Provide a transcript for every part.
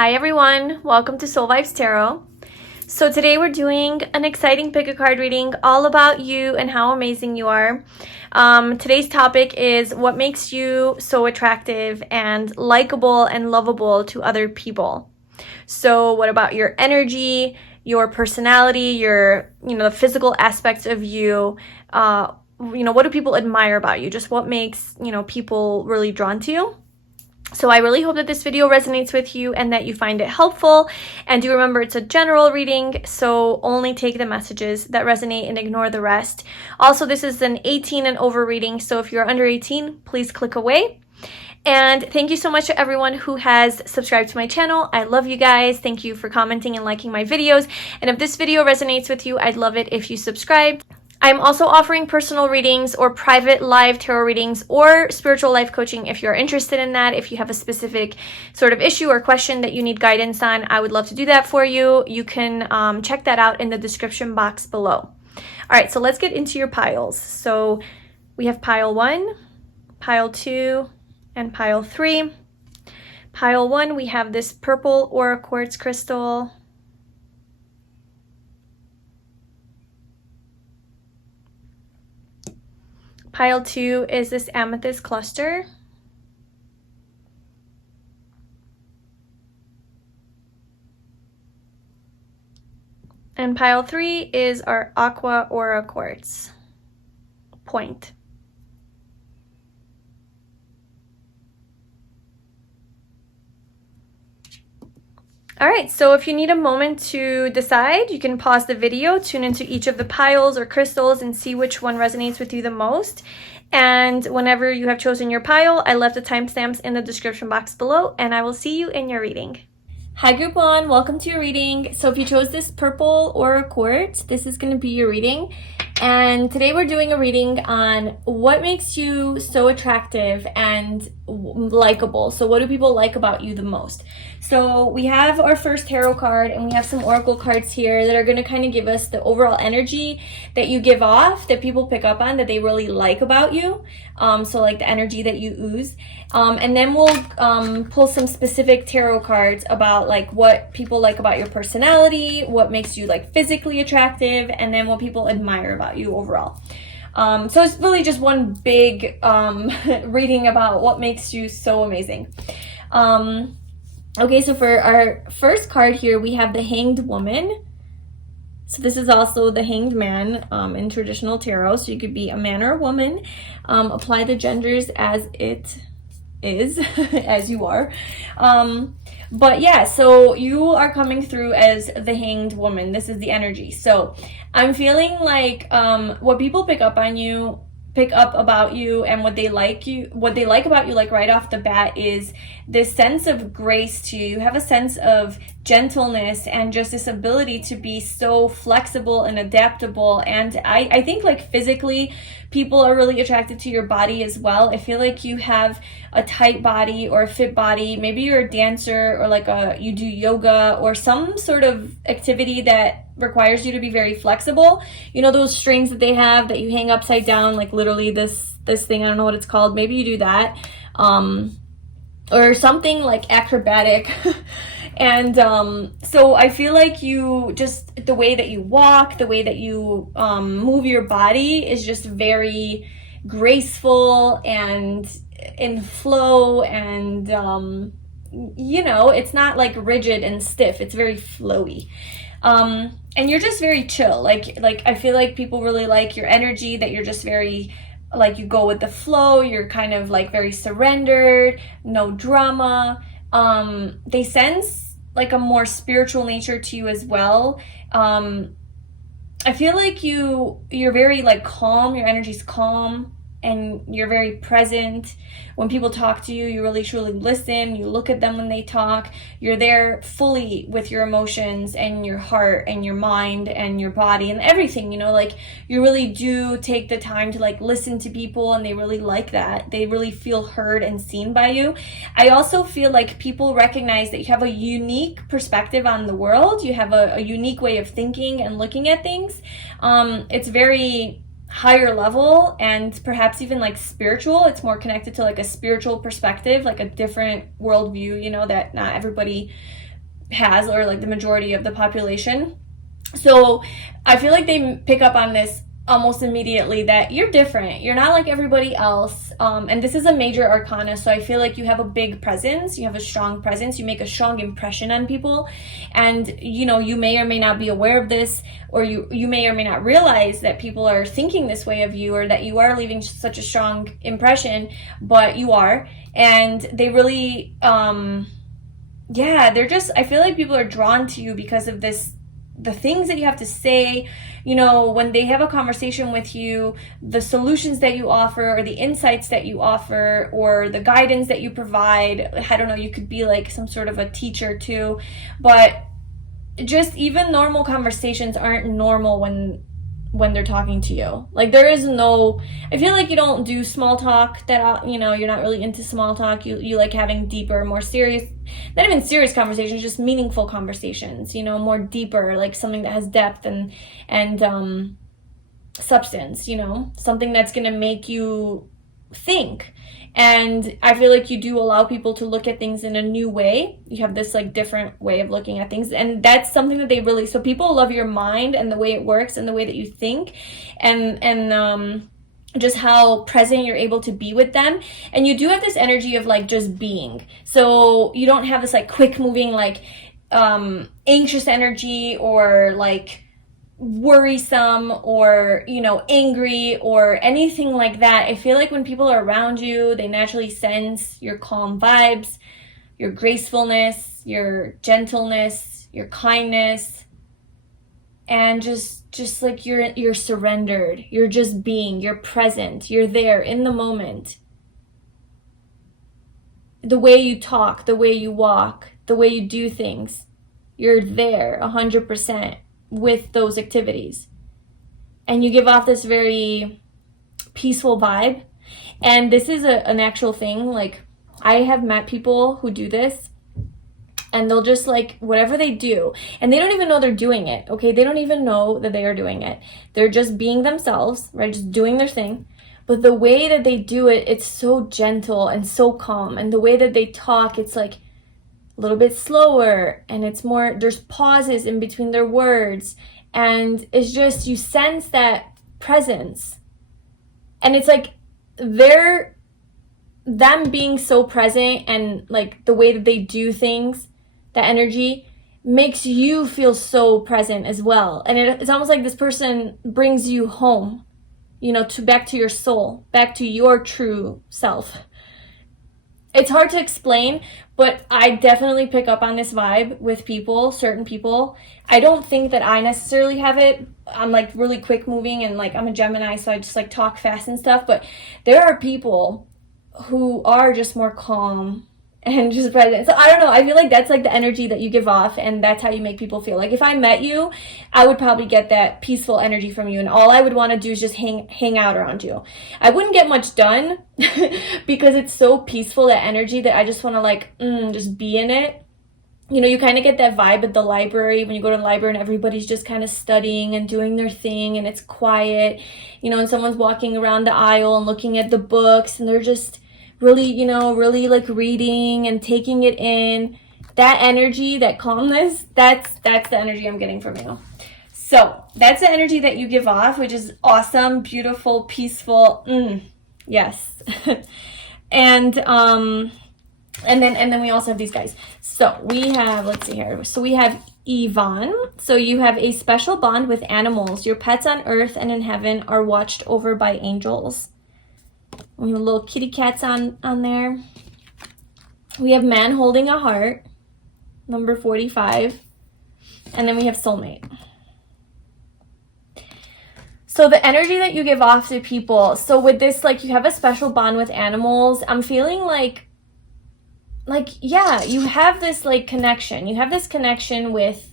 Hi everyone, welcome to Soul Vibes Tarot. So today we're doing an exciting pick a card reading all about you and how amazing you are. Today's topic is what makes you so attractive and likable and lovable to other people. So what about your energy, your personality, your, the physical aspects of you, what do people admire about you? Just what makes, people really drawn to you? So I really hope that this video resonates with you and that you find it helpful. And do remember, it's a general reading, so only take the messages that resonate and ignore the rest. Also, this is an 18 and over reading, so if you're under 18, please click away. And thank you so much to everyone who has subscribed to my channel. I love you guys. Thank you for commenting and liking my videos. And if this video resonates with you, I'd love it if you subscribe. I'm also offering personal readings or private live tarot readings or spiritual life coaching if you're interested in that. If you have a specific sort of issue or question that you need guidance on, I would love to do that for you. You can check that out in the description box below. All right, so let's get into your piles. So we have pile 1, pile 2, and pile 3. Pile 1, we have this purple aura quartz crystal. Pile 2 is this amethyst cluster. And pile 3 is our aqua aura quartz point. All right, so if you need a moment to decide, you can pause the video, tune into each of the piles or crystals and see which one resonates with you the most. And whenever you have chosen your pile, I left the timestamps in the description box below, and I will see you in your reading. Hi group 1, welcome to your reading. So if you chose this purple aura quartz, this is going to be your reading. And today we're doing a reading on what makes you so attractive and likable. So what do people like about you the most? So we have our first tarot card and we have some oracle cards here that are going to kind of give us the overall energy that you give off, that people pick up on, that they really like about you. So like the energy that you ooze. And then we'll pull some specific tarot cards about like what people like about your personality, what makes you like physically attractive, and then what people admire about you overall. So it's really just one big reading about what makes you so amazing. Okay, so for our first card here, we have the Hanged Woman. So this is also the Hanged Man in traditional tarot. So you could be a man or a woman. Apply the genders as it is, as you are. But yeah, so you are coming through as the Hanged Woman. This is the energy. So I'm feeling like what people pick up about you and what they like about you, like right off the bat, is this sense of grace to you. You have a sense of gentleness and just this ability to be so flexible and adaptable. And I think like physically people are really attracted to your body as well. I feel like you have a tight body or a fit body. Maybe you're a dancer or like you do yoga or some sort of activity that requires you to be very flexible. You know those strings that they have that you hang upside down, like literally this thing, I don't know what it's called. Maybe you do that. Or something like acrobatic. And so I feel like you just, the way that you walk, the way that you move your body is just very graceful and in flow, and it's not like rigid and stiff. It's very flowy. And you're just very chill. Like I feel like people really like your energy, that you're just very, like, you go with the flow. You're kind of like very surrendered, no drama. They sense like a more spiritual nature to you as well. I feel like you're very like calm. Your energy's calm and you're very present. When people talk to you, you really truly listen. You look at them when they talk. You're there fully with your emotions and your heart and your mind and your body and everything, like you really do take the time to like listen to people, and they really like that. They really feel heard and seen by you. I also feel like people recognize that you have a unique perspective on the world. You have a unique way of thinking and looking at things. It's very higher level and perhaps even like spiritual. It's more connected to like a spiritual perspective, like a different worldview, that not everybody has, or like the majority of the population. So I feel like they pick up on this almost immediately, that you're different, you're not like everybody else, and this is a major arcana, so I feel like you have a big presence, you have a strong presence, you make a strong impression on people, and you know, you may or may not be aware of this, or you may or may not realize that people are thinking this way of you, or that you are leaving such a strong impression, but you are. And they really yeah, they're just, I feel like people are drawn to you because of this, the things that you have to say, you know, when they have a conversation with you, the solutions that you offer, or the insights that you offer, or the guidance that you provide. I don't know, you could be like some sort of a teacher too, but just even normal conversations aren't normal when they're talking to you. Like, there is no, I feel like you don't do small talk, that, you know, you're not really into small talk. You like having deeper, more serious, not even serious conversations, just meaningful conversations, you know, more deeper, like something that has depth and substance, you know, something that's gonna make you think. And I feel like you do allow people to look at things in a new way. You have this like different way of looking at things, and that's something that they really, so people love your mind and the way it works and the way that you think, and just how present you're able to be with them. And you do have this energy of like just being, so you don't have this like quick moving, like anxious energy, or like worrisome, or, you know, angry, or anything like that. I feel like when people are around you, they naturally sense your calm vibes, your gracefulness, your gentleness, your kindness, and just like you're surrendered, you're just being, you're present, you're there in the moment. The way you talk, the way you walk, the way you do things, you're there 100% with those activities, and you give off this very peaceful vibe. And this is an actual thing. Like, I have met people who do this, and they'll just like, whatever they do, and they don't even know they're doing it, okay? They don't even know that they are doing it. They're just being themselves, right? Just doing their thing. But the way that they do it, it's so gentle and so calm. And the way that they talk, it's like a little bit slower, and it's more, there's pauses in between their words, and it's just, you sense that presence. And it's like them being so present, and like the way that they do things, that energy makes you feel so present as well. And it's almost like this person brings you home, you know, back to your soul, back to your true self. It's hard to explain, but I definitely pick up on this vibe with people, certain people. I don't think that I necessarily have it. I'm like really quick moving, and like I'm a Gemini, so I just like talk fast and stuff. But there are people who are just more calm and just present. So I don't know, I feel like that's like the energy that you give off, and that's how you make people feel. Like, if I met you, I would probably get that peaceful energy from you, and all I would want to do is just hang out around you. I wouldn't get much done because it's so peaceful, that energy, that I just want to like just be in it. You know, you kind of get that vibe at the library, when you go to the library and everybody's just kind of studying and doing their thing, and it's quiet, you know, and someone's walking around the aisle and looking at the books, and they're just really, you know, really like reading and taking it in. That energy, that calmness, that's the energy I'm getting from you. So that's the energy that you give off, which is awesome, beautiful, peaceful. Yes. and then we also have these guys. So we have, let's see here. So we have Yvonne. So you have a special bond with animals. Your pets on earth and in heaven are watched over by angels. We have little kitty cats on there. We have man holding a heart, number 45. And then we have soulmate. So the energy that you give off to people. So with this, like, you have a special bond with animals. I'm feeling like, yeah, you have this like connection. You have this connection with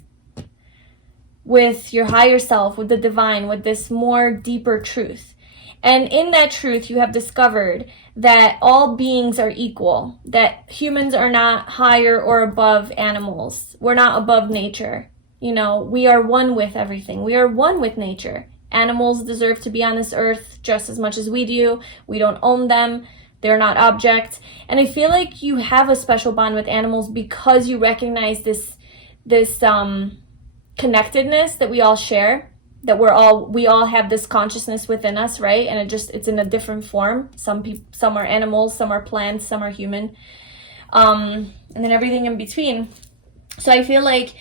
your higher self, with the divine, with this more deeper truth. And in that truth, you have discovered that all beings are equal, that humans are not higher or above animals. We're not above nature. You know, we are one with everything. We are one with nature. Animals deserve to be on this earth just as much as we do. We don't own them. They're not objects. And I feel like you have a special bond with animals because you recognize this connectedness that we all share, that we all have this consciousness within us, right? And it's in a different form. Some are animals, some are plants, some are human, and then everything in between. So I feel like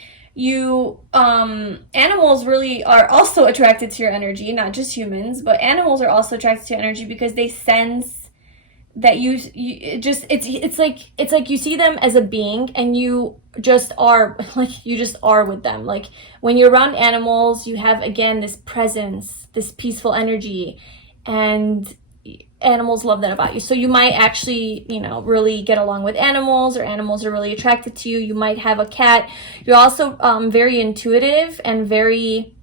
animals really are also attracted to your energy, not just humans, but animals are also attracted to your energy because they sense that it's like you see them as a being, and you just are with them. Like when you're around animals, you have, again, this presence, this peaceful energy, and animals love that about you. So you might actually, really get along with animals, or animals are really attracted to you. You might have a cat. You're also very intuitive and very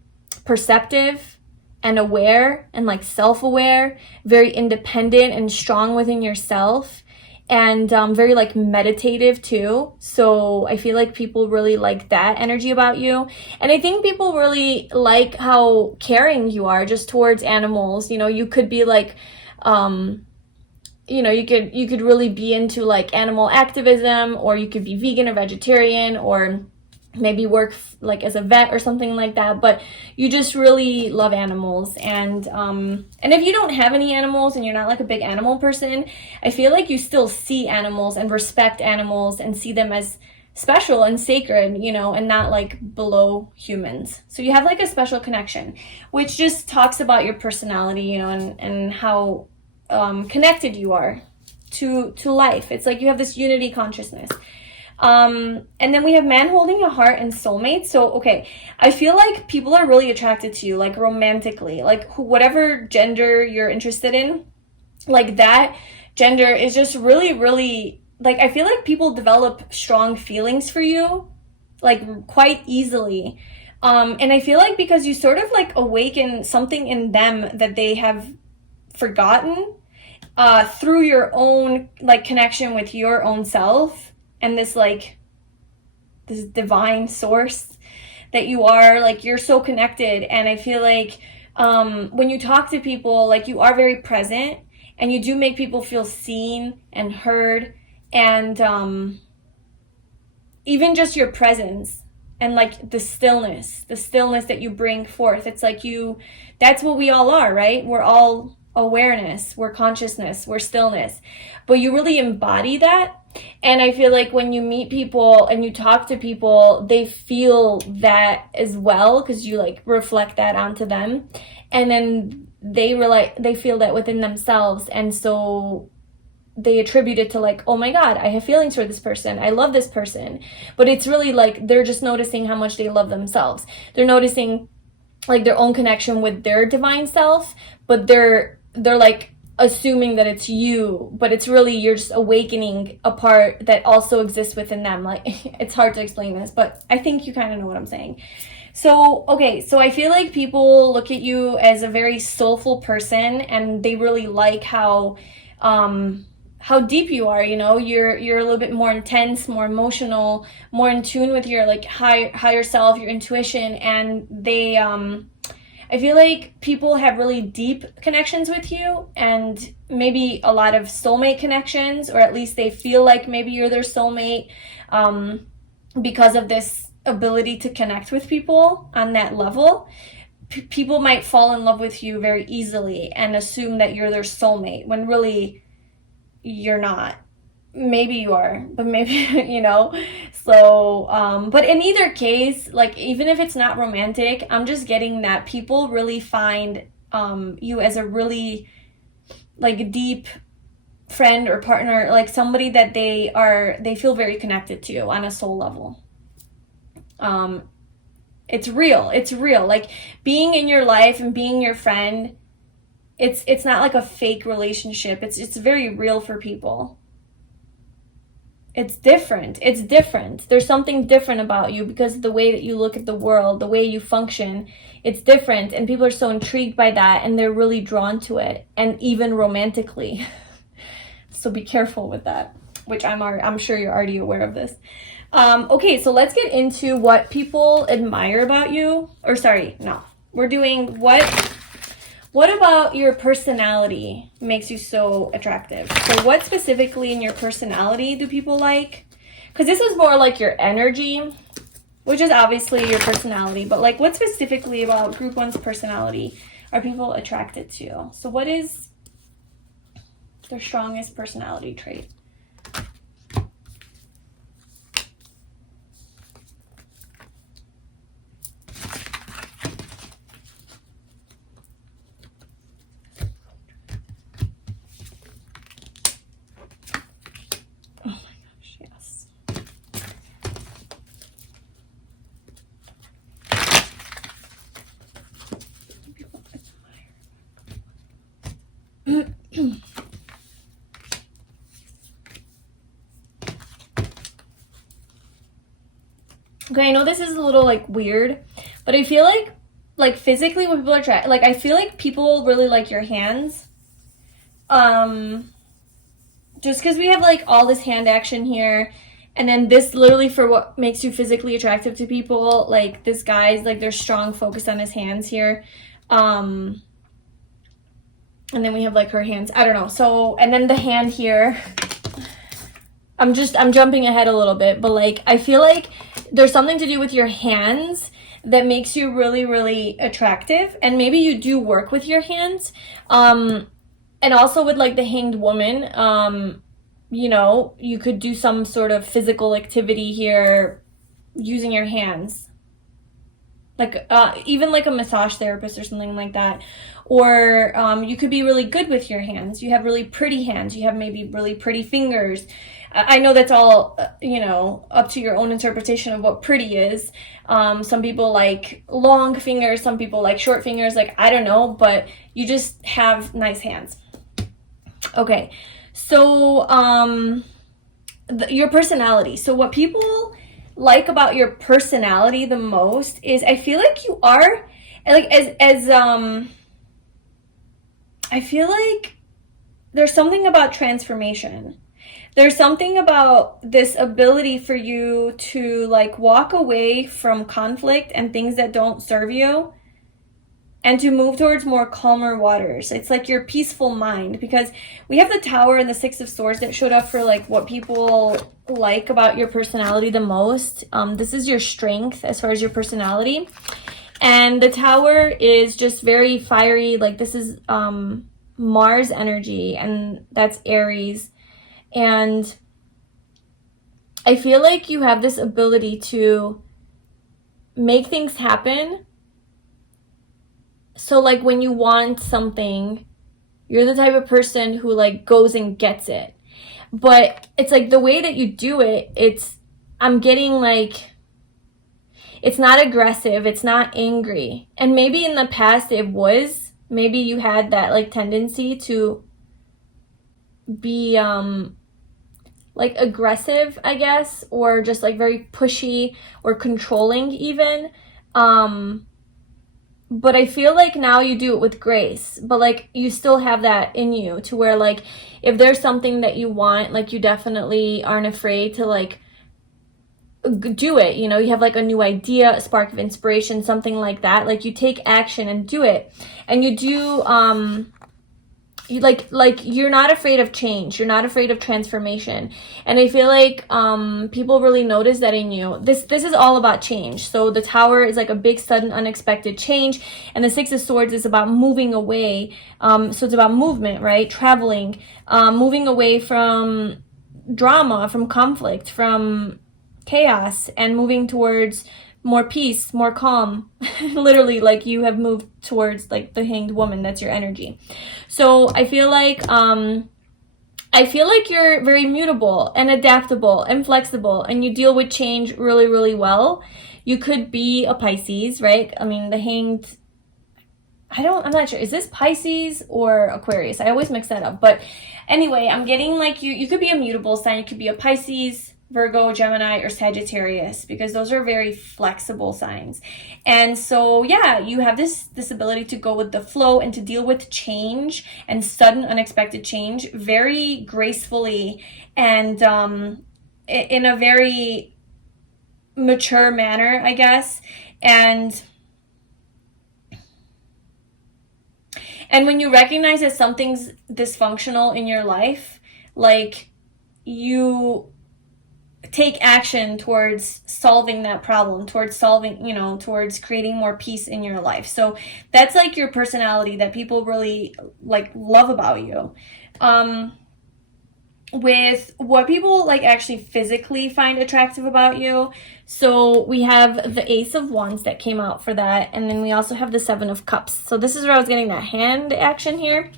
perceptive and aware and like self-aware, very independent and strong within yourself, and very like meditative too. So I feel like people really like that energy about you. And I think people really like how caring you are just towards animals. You could be like, you could really be into like animal activism, or you could be vegan or vegetarian, or maybe work like as a vet or something like that, but you just really love animals. And if you don't have any animals and you're not like a big animal person, I feel like you still see animals and respect animals and see them as special and sacred, and not like below humans. So you have like a special connection, which just talks about your personality, and how connected you are to life. It's like you have this unity consciousness. And then we have man holding a heart and soulmate. So, okay, I feel like people are really attracted to you, like romantically, like whatever gender you're interested in, like that gender is just really, really, like, I feel like people develop strong feelings for you, like quite easily. And I feel like because you sort of like awaken something in them that they have forgotten, through your own like connection with your own self, and this divine source that you are, like you're so connected. And I feel like when you talk to people, like you are very present, and you do make people feel seen and heard, and even just your presence and like the stillness that you bring forth. It's like that's what we all are, right? We're all awareness, we're consciousness, we're stillness, but you really embody that. And I feel like when you meet people and you talk to people, they feel that as well, because you like reflect that onto them, and then they feel that within themselves, and so they attribute it to like, oh my God, I have feelings for this person, I love this person. But it's really like they're just noticing how much they love themselves. They're noticing like their own connection with their divine self, but they're like assuming that it's you, but it's really you're just awakening a part that also exists within them. Like it's hard to explain this, but I think you kind of know what I'm saying. So okay, so I feel like people look at you as a very soulful person, and they really like how deep you are. You're a little bit more intense, more emotional, more in tune with your like higher self, your intuition, and they I feel like people have really deep connections with you, and maybe a lot of soulmate connections, or at least they feel like maybe you're their soulmate, because of this ability to connect with people on that level. People might fall in love with you very easily and assume that you're their soulmate, when really you're not. Maybe you are, but maybe, so, but in either case, like, even if it's not romantic, I'm just getting that people really find, you as a really, like, deep friend or partner, like somebody that they feel very connected to on a soul level. It's real, like, being in your life and being your friend, it's not like a fake relationship, it's very real for people. It's different. There's something different about you because of the way that you look at the world, the way you function. It's different, and people are so intrigued by that, and they're really drawn to it, and even romantically. So be careful with that, which I'm sure you're already aware of this. Okay, so let's get into what people admire about you. Or sorry, no. We're doing what about your personality makes you so attractive? So what specifically in your personality do people like? Because this is more like your energy. which is obviously your personality, but like what specifically about group one's personality are people attracted to? So what is their strongest personality trait? Okay, I know this is a little like weird, but I feel like physically when people are like I feel like people really like your hands. Just because we have like all this hand action here, and then this literally for what makes you physically attractive to people, like this guy's like there's strong focus on his hands here. And then we have like her hands, I don't know. So, and then the hand here, I'm jumping ahead a little bit, but like I feel like there's something to do with your hands that makes you really, really attractive. And maybe you do work with your hands. And also with like the hanged woman, you know, you could do some sort of physical activity here using your hands. Like even like a massage therapist or something like that. Or you could be really good with your hands. You have really pretty hands. You have maybe really pretty fingers. I know that's all, you know, up to your own interpretation of what pretty is. Some people like long fingers. Some people like short fingers. Like, I don't know. But you just have nice hands. Okay. So your personality. So what people like about your personality the most is I feel like you are like I feel like there's something about transformation. There's something about this ability for you to like walk away from conflict and things that don't serve you and to move towards more calmer waters. It's like your peaceful mind, because we have the Tower and the Six of Swords that showed up for like what people like about your personality the most. This is your strength as far as your personality. And the Tower is just very fiery. Like this is Mars energy, and that's Aries. And I feel like you have this ability to make things happen. So like when you want something, you're the type of person who like goes and gets it. But it's like the way that you do it, I'm getting like, it's not aggressive, it's not angry. And maybe in the past it was, maybe you had that like tendency to be like aggressive, I guess, or just like very pushy or controlling even. But I feel like now you do it with grace, but like you still have that in you to where like if there's something that you want, like you definitely aren't afraid to like do it. You know, you have like a new idea, a spark of inspiration, something like that. Like you take action and do it, and you do you like you're not afraid of change, you're not afraid of transformation. And I feel like people really notice that in you. This is all about change. So the Tower is like a big sudden unexpected change, and the Six of Swords is about moving away. So it's about movement, right? Traveling, moving away from drama, from conflict, from chaos, and moving towards more peace, more calm. Literally, like you have moved towards like the Hanged Woman. That's your energy. So I feel like you're very mutable and adaptable and flexible, and you deal with change really, really well. You could be a Pisces, right? I mean, the Hanged, I'm not sure. Is this Pisces or Aquarius? I always mix that up. But anyway, I'm getting like you could be a mutable sign. You could be a Pisces, Virgo, Gemini, or Sagittarius, because those are very flexible signs. And so, yeah, you have this ability to go with the flow and to deal with change and sudden unexpected change very gracefully and in a very mature manner, I guess. And when you recognize that something's dysfunctional in your life, like you take action towards solving that problem, towards solving, you know, towards creating more peace in your life. So that's like your personality that people really like love about you. With what people like actually physically find attractive about you. So we have the Ace of Wands that came out for that, and then we also have the Seven of Cups. So this is where I was getting that hand action here.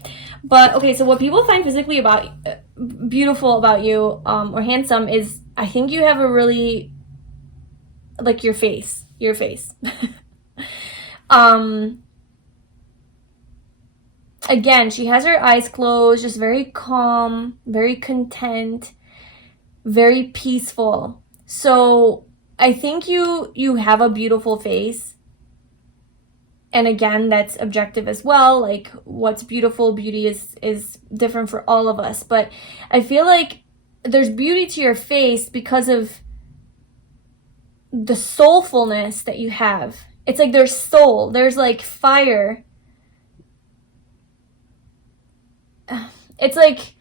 But okay, so what people find physically about beautiful about you or handsome is, I think you have a really like your face Again, she has her eyes closed, just very calm, very content, very peaceful. So I think you have a beautiful face. And again, that's objective as well. Like what's beautiful, beauty is different for all of us. But I feel like there's beauty to your face because of the soulfulness that you have. It's like there's soul, there's like fire. It's like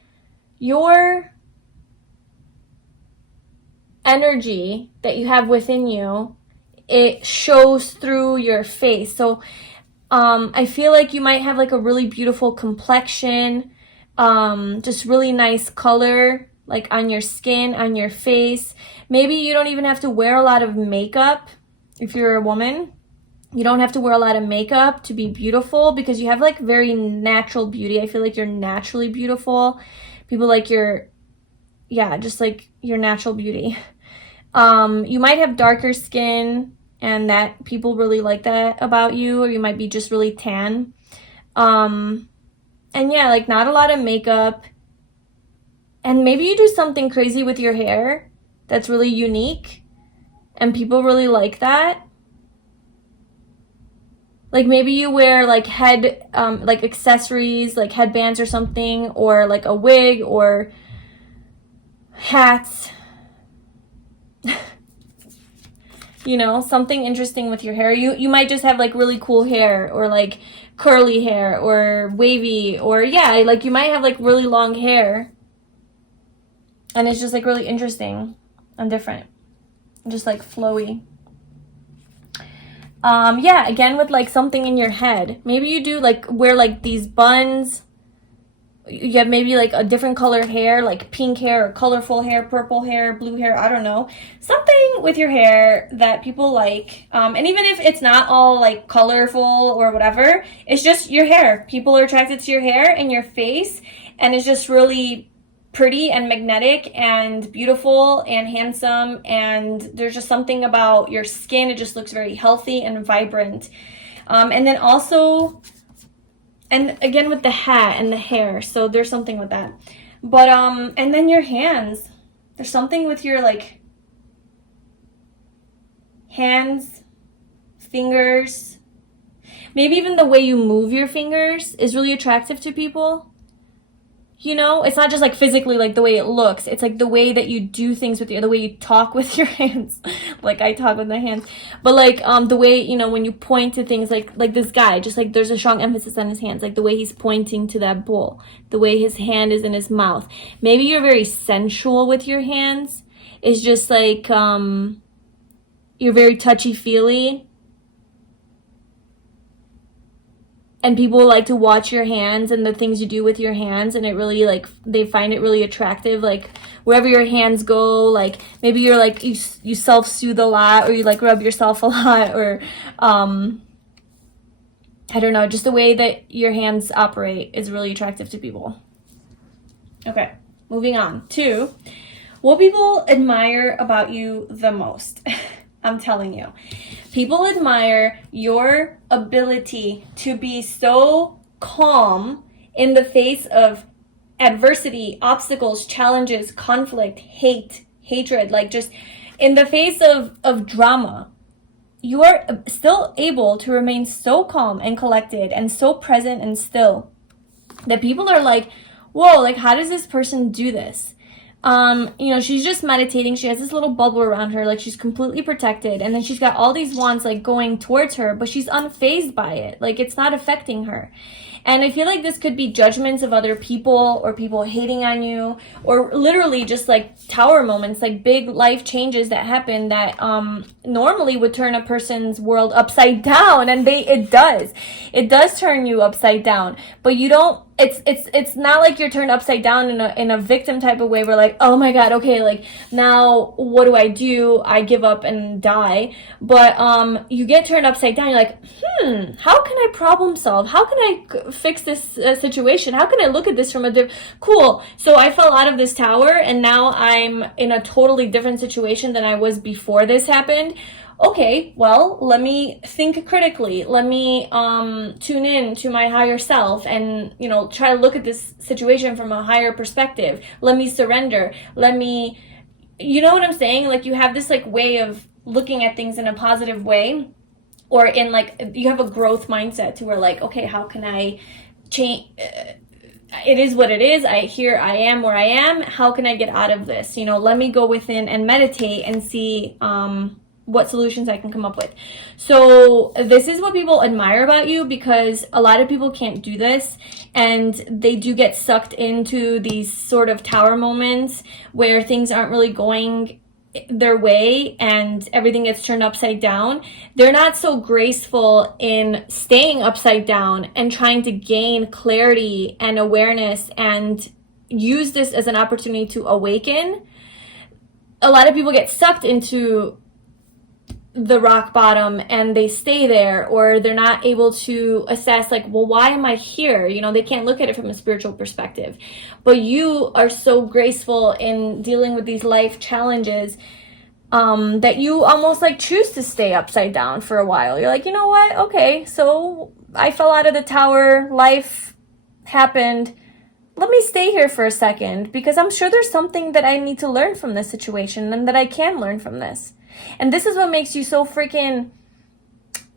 your energy that you have within you, it shows through your face. So I feel like you might have like a really beautiful complexion, just really nice color like on your skin, on your face. Maybe you don't even have to wear a lot of makeup if you're a woman. You don't have to wear a lot of makeup to be beautiful because you have like very natural beauty. I feel like you're naturally beautiful. People like just like your natural beauty. You might have darker skin and that people really like that about you, or you might be just really tan. And yeah, like not a lot of makeup. And maybe you do something crazy with your hair that's really unique and people really like that. Like maybe you wear like like accessories, like headbands or something, or like a wig or hats. You know, something interesting with your hair. You might just have like really cool hair, or like curly hair or wavy, or yeah, like you might have like really long hair. And it's just like really interesting and different. Just like flowy. Yeah, again with like something in your head. Maybe you do like wear like these buns. You have maybe like a different color hair, like pink hair or colorful hair, purple hair, blue hair, I don't know. Something with your hair that people like. And even if it's not all like colorful or whatever, it's just your hair. People are attracted to your hair and your face, and it's just really pretty and magnetic and beautiful and handsome, and there's just something about your skin. It just looks very healthy and vibrant. And then also, and again with the hat and the hair, so there's something with that. But and then your hands, there's something with your like hands, fingers, maybe even the way you move your fingers is really attractive to people. You know, it's not just like physically like the way it looks. It's like the way that you do things with the way you talk with your hands. Like I talk with my hands. But like the way, you know, when you point to things like this guy, just like there's a strong emphasis on his hands. Like the way he's pointing to that bowl. The way his hand is in his mouth. Maybe you're very sensual with your hands. It's just like you're very touchy-feely. And people like to watch your hands and the things you do with your hands, and it really like they find it really attractive. Like wherever your hands go, like maybe you're like you self-soothe a lot, or you like rub yourself a lot, or I don't know, just the way that your hands operate is really attractive to people. Okay, moving on to what people admire about you the most. I'm telling you, people admire your ability to be so calm in the face of adversity, obstacles, challenges, conflict, hatred, like just in the face of drama. You are still able to remain so calm and collected and so present and still that people are like, whoa, like how does this person do this? You know, she's just meditating. She has this little bubble around her, like she's completely protected. And then she's got all these wands like going towards her, but she's unfazed by it. Like it's not affecting her. And I feel like this could be judgments of other people, or people hating on you, or literally just like tower moments, like big life changes that happen that normally would turn a person's world upside down. And it does turn you upside down, but you don't, it's not like you're turned upside down in a victim type of way where like, oh my god, okay, like now what do? I give up and die. But you get turned upside down. You're like, how can I problem solve? How can I fix this situation? How can I look at this from a different... Cool. So I fell out of this tower and now I'm in a totally different situation than I was before this happened. Okay, well, let me think critically. Let me tune in to my higher self and, you know, try to look at this situation from a higher perspective. Let me surrender. Let me, you know what I'm saying? Like, you have this like way of looking at things in a positive way, or in like, you have a growth mindset to where like, okay, how can I change? It is what it is. I am where I am. How can I get out of this? You know, let me go within and meditate and see, what solutions I can come up with. So this is what people admire about you, because a lot of people can't do this, and they do get sucked into these sort of tower moments where things aren't really going their way and everything gets turned upside down. They're not so graceful in staying upside down and trying to gain clarity and awareness and use this as an opportunity to awaken. A lot of people get sucked into the rock bottom and they stay there, or they're not able to assess like, well, why am I here? You know, they can't look at it from a spiritual perspective. But you are so graceful in dealing with these life challenges that you almost like choose to stay upside down for a while. You're like, you know what? Okay, so I fell out of the tower, life happened. Let me stay here for a second, because I'm sure there's something that I need to learn from this situation and that I can learn from this. And this is what makes you so freaking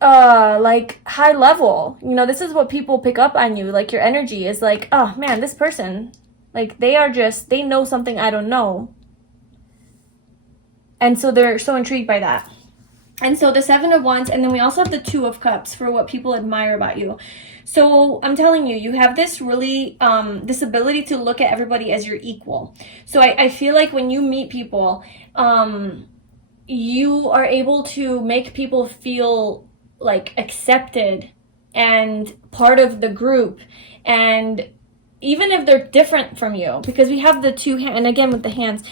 like high level. You know, this is what people pick up on you. Like, your energy is like, oh man, this person, like, they know something I don't know. And so they're so intrigued by that. And so the 7 of Wands, and then we also have the 2 of Cups for what people admire about you. So I'm telling you, you have this really, this ability to look at everybody as your equal. So I feel like when you meet people, you are able to make people feel like accepted and part of the group. And even if they're different from you, because we have the two and again with the hands,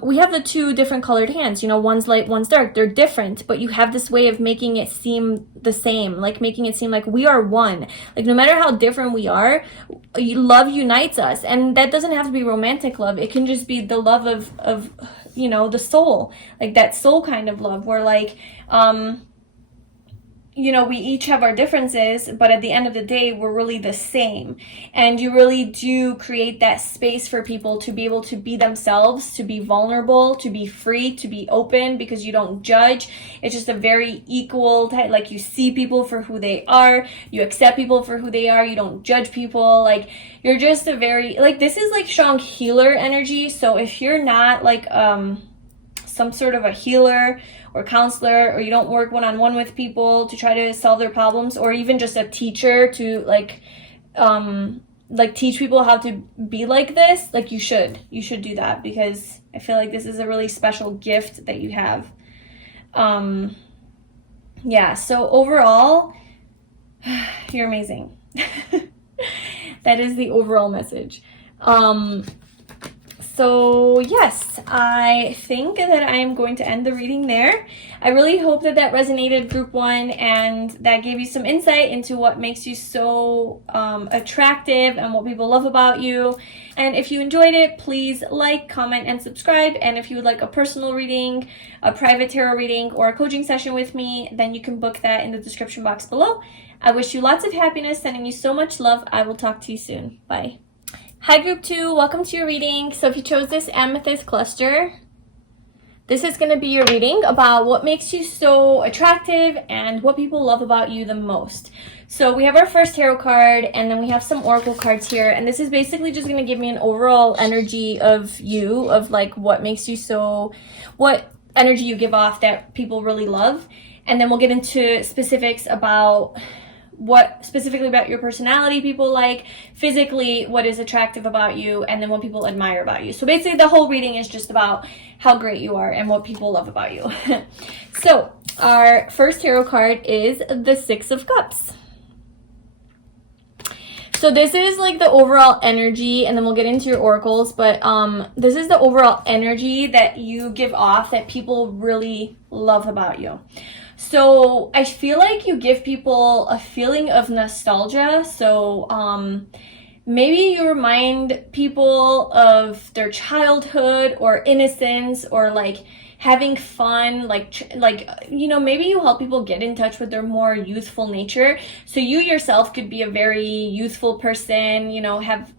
we have the 2 different colored hands, you know, one's light, one's dark. They're different, but you have this way of making it seem the same, like making it seem like we are one. Like, no matter how different we are, love unites us. And that doesn't have to be romantic love. It can just be the love of you know, the soul, like that soul kind of love, where like, you know, we each have our differences, but at the end of the day, we're really the same. And you really do create that space for people to be able to be themselves, to be vulnerable, to be free, to be open, because you don't judge. It's just a very equal type, like, you see people for who they are, you accept people for who they are, you don't judge people. Like, you're just a very, like, this is like strong healer energy. So if you're not like some sort of a healer or counselor, or you don't work one-on-one with people to try to solve their problems, or even just a teacher to like teach people how to be like this, like, you should do that, because I feel like this is a really special gift that you have. Yeah, so overall, you're amazing. That is the overall message. So yes, I think that I'm going to end the reading there. I really hope that resonated, Group 1, and that gave you some insight into what makes you so attractive and what people love about you. And if you enjoyed it, please like, comment, and subscribe. And if you would like a personal reading, a private tarot reading, or a coaching session with me, then you can book that in the description box below. I wish you lots of happiness, sending you so much love. I will talk to you soon. Bye. Hi Group 2, welcome to your reading. So if you chose this amethyst cluster, this is going to be your reading about what makes you so attractive and what people love about you the most. So we have our first tarot card, and then we have some oracle cards here, and this is basically just going to give me an overall energy of you, of like what makes you so, what energy you give off that people really love. And then we'll get into specifics about what specifically about your personality people like, physically what is attractive about you, and then what people admire about you. So basically the whole reading is just about how great you are and what people love about you. So our first tarot card is the Six of Cups. So this is like the overall energy, and then we'll get into your oracles, but this is the overall energy that you give off that people really love about you. So I feel like you give people a feeling of nostalgia. So maybe you remind people of their childhood or innocence, or like having fun, like you know, maybe you help people get in touch with their more youthful nature. So you yourself could be a very youthful person, you know, have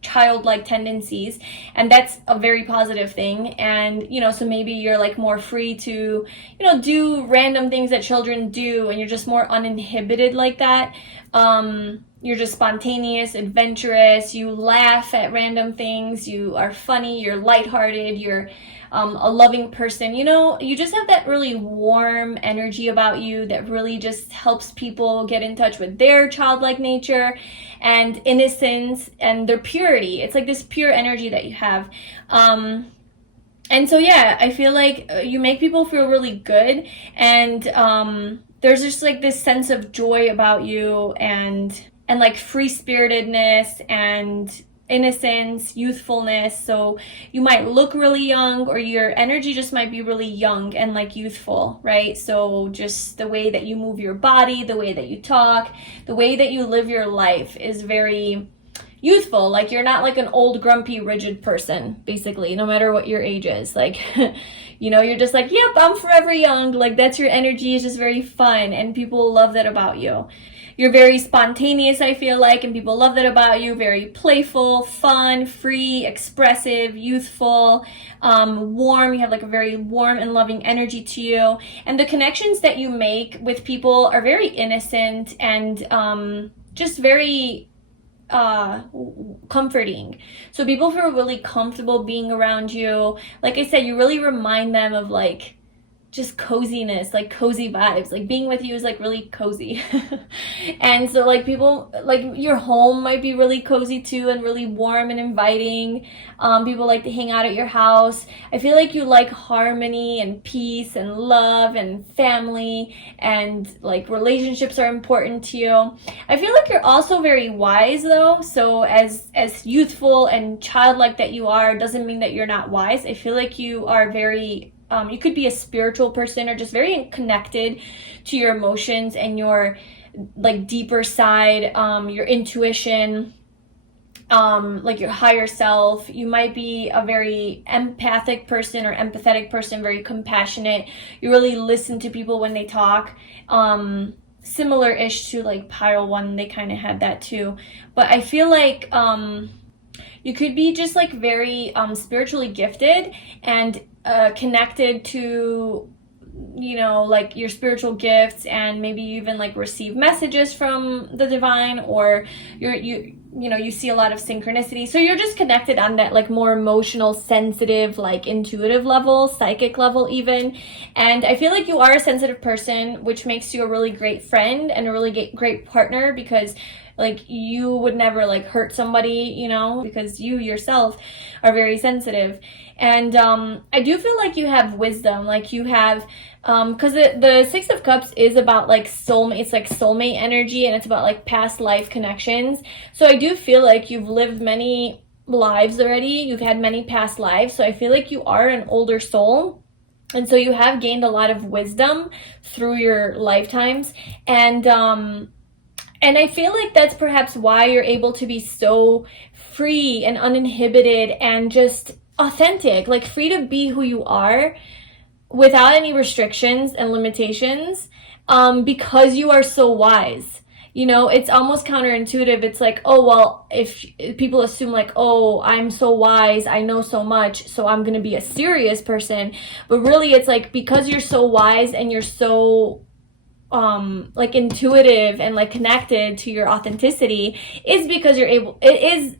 childlike tendencies, and that's a very positive thing. And you know, so maybe you're like more free to, you know, do random things that children do, and you're just more uninhibited like that. You're just spontaneous, adventurous, you laugh at random things, you are funny, you're lighthearted, you're a loving person. You know, you just have that really warm energy about you that really just helps people get in touch with their childlike nature and innocence and their purity. It's like this pure energy that you have. And so yeah, I feel like you make people feel really good, and there's just like this sense of joy about you, and like free-spiritedness and innocence, youthfulness. So you might look really young, or your energy just might be really young and like youthful, right? So just the way that you move your body, the way that you talk, the way that you live your life is very youthful. Like you're not like an old, grumpy, rigid person, basically, no matter what your age is. Like, you know, you're just like, yep, I'm forever young. Like that's your energy, is just very fun, and people love that about you. You're very spontaneous, I feel like, and people love that about you. Very playful, fun, free, expressive, youthful, warm. You have like a very warm and loving energy to you. And the connections that you make with people are very innocent and just very comforting. So people feel really comfortable being around you. Like I said, you really remind them of like just coziness, like cozy vibes. Like being with you is like really cozy. And so like people, like your home might be really cozy too, and really warm and inviting. People like to hang out at your house. I feel like you like harmony and peace and love and family, and like relationships are important to you. I feel like you're also very wise though. So as youthful and childlike that you are, doesn't mean that you're not wise. I feel like you are very you could be a spiritual person, or just very connected to your emotions and your like deeper side, your intuition, like your higher self. You might be a very empathic person or empathetic person, very compassionate. You really listen to people when they talk. Similar-ish to like Pile 1, they kind of had that too. But I feel like you could be just like very spiritually gifted and connected to, you know, like your spiritual gifts, and maybe you even like receive messages from the divine, or you know, you see a lot of synchronicity. So you're just connected on that like more emotional, sensitive, like intuitive level, psychic level even. And I feel like you are a sensitive person, which makes you a really great friend and a really great partner, because like you would never like hurt somebody, you know, because you yourself are very sensitive. And I do feel like you have wisdom, like you have, because the Six of Cups is about like soulmate, it's like soulmate energy, and it's about like past life connections. So I do feel like you've lived many lives already, you've had many past lives. So I feel like you are an older soul. And so you have gained a lot of wisdom through your lifetimes. And I feel like that's perhaps why you're able to be so free and uninhibited and just authentic, like free to be who you are without any restrictions and limitations, because you are so wise. You know, it's almost counterintuitive. It's like, oh, well, if people assume like, oh, I'm so wise, I know so much, so I'm going to be a serious person. But really, it's like, because you're so wise and you're so like intuitive and like connected to your authenticity is because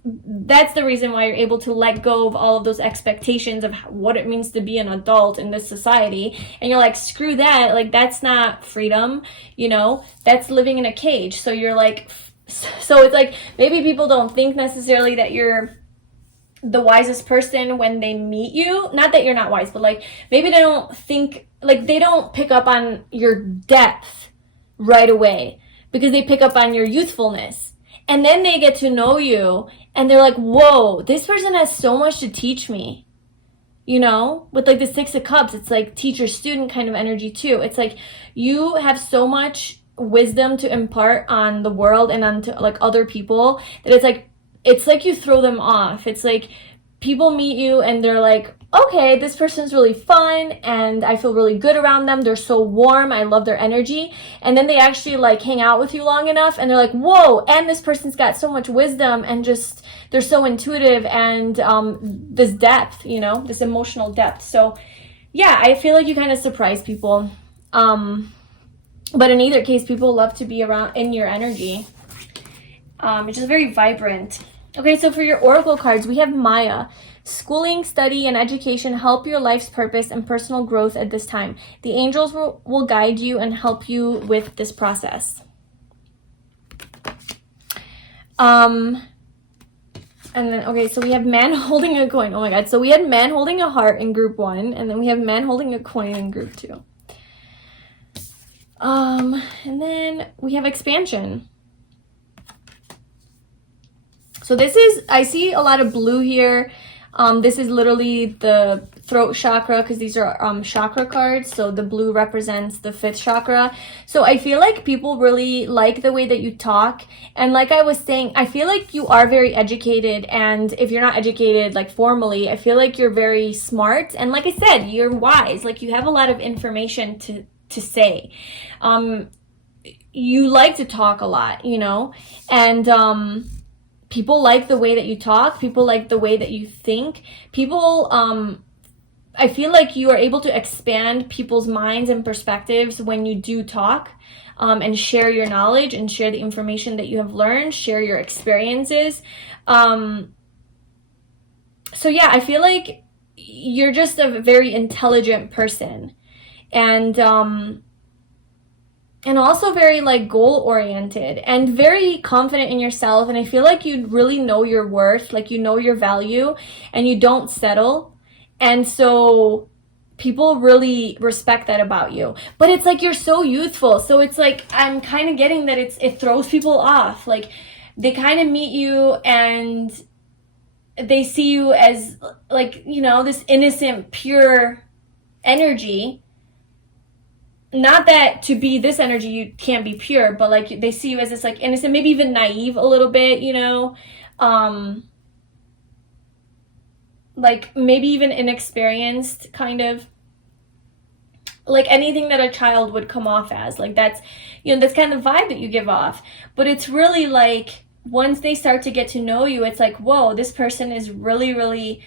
that's the reason why you're able to let go of all of those expectations of what it means to be an adult in this society. And you're like, screw that, like that's not freedom, you know, that's living in a cage. So you're like, so it's like, maybe people don't think necessarily that you're the wisest person when they meet you. Not that you're not wise, but like maybe they don't think, like they don't pick up on your depth right away because they pick up on your youthfulness. And then they get to know you and they're like, whoa, this person has so much to teach me. You know, with like the Six of Cups, it's like teacher-student kind of energy too. It's like you have so much wisdom to impart on the world and onto like other people that it's like you throw them off. It's like people meet you and they're like, okay, this person's really fun and I feel really good around them. They're so warm. I love their energy. And then they actually like hang out with you long enough and they're like, whoa, and this person's got so much wisdom and just, they're so intuitive and this depth, you know, this emotional depth. So yeah, I feel like you kind of surprise people. But in either case, people love to be around in your energy. It's just very vibrant. Okay, so for your oracle cards, we have Maya. Schooling, study, and education help your life's purpose and personal growth at this time. The angels will guide you and help you with this process. And then, okay, so we have man holding a coin. Oh my God. So we had man holding a heart in group 1, and then we have man holding a coin in group 2. And then we have expansion. So this is, I see a lot of blue here. This is literally the throat chakra because these are chakra cards. So the blue represents the 5th chakra. So I feel like people really like the way that you talk. And like I was saying, I feel like you are very educated. And if you're not educated like formally, I feel like you're very smart. And like I said, you're wise. Like you have a lot of information to say. You like to talk a lot, you know, and people like the way that you talk. People like the way that you think. People, I feel like you are able to expand people's minds and perspectives when you do talk, and share your knowledge and share the information that you have learned, share your experiences. So yeah, I feel like you're just a very intelligent person. And also very like goal oriented and very confident in yourself. And I feel like you really know your worth, like you know your value and you don't settle. And so people really respect that about you. But it's like you're so youthful. So it's like I'm kind of getting that it throws people off. Like they kind of meet you and they see you as like, you know, this innocent, pure energy. Not that to be this energy you can't be pure, but like they see you as this like innocent, maybe even naive a little bit, you know, like maybe even inexperienced, kind of like anything that a child would come off as. Like that's, you know, that's kind of the vibe that you give off. But it's really like once they start to get to know you, it's like, whoa, this person is really, really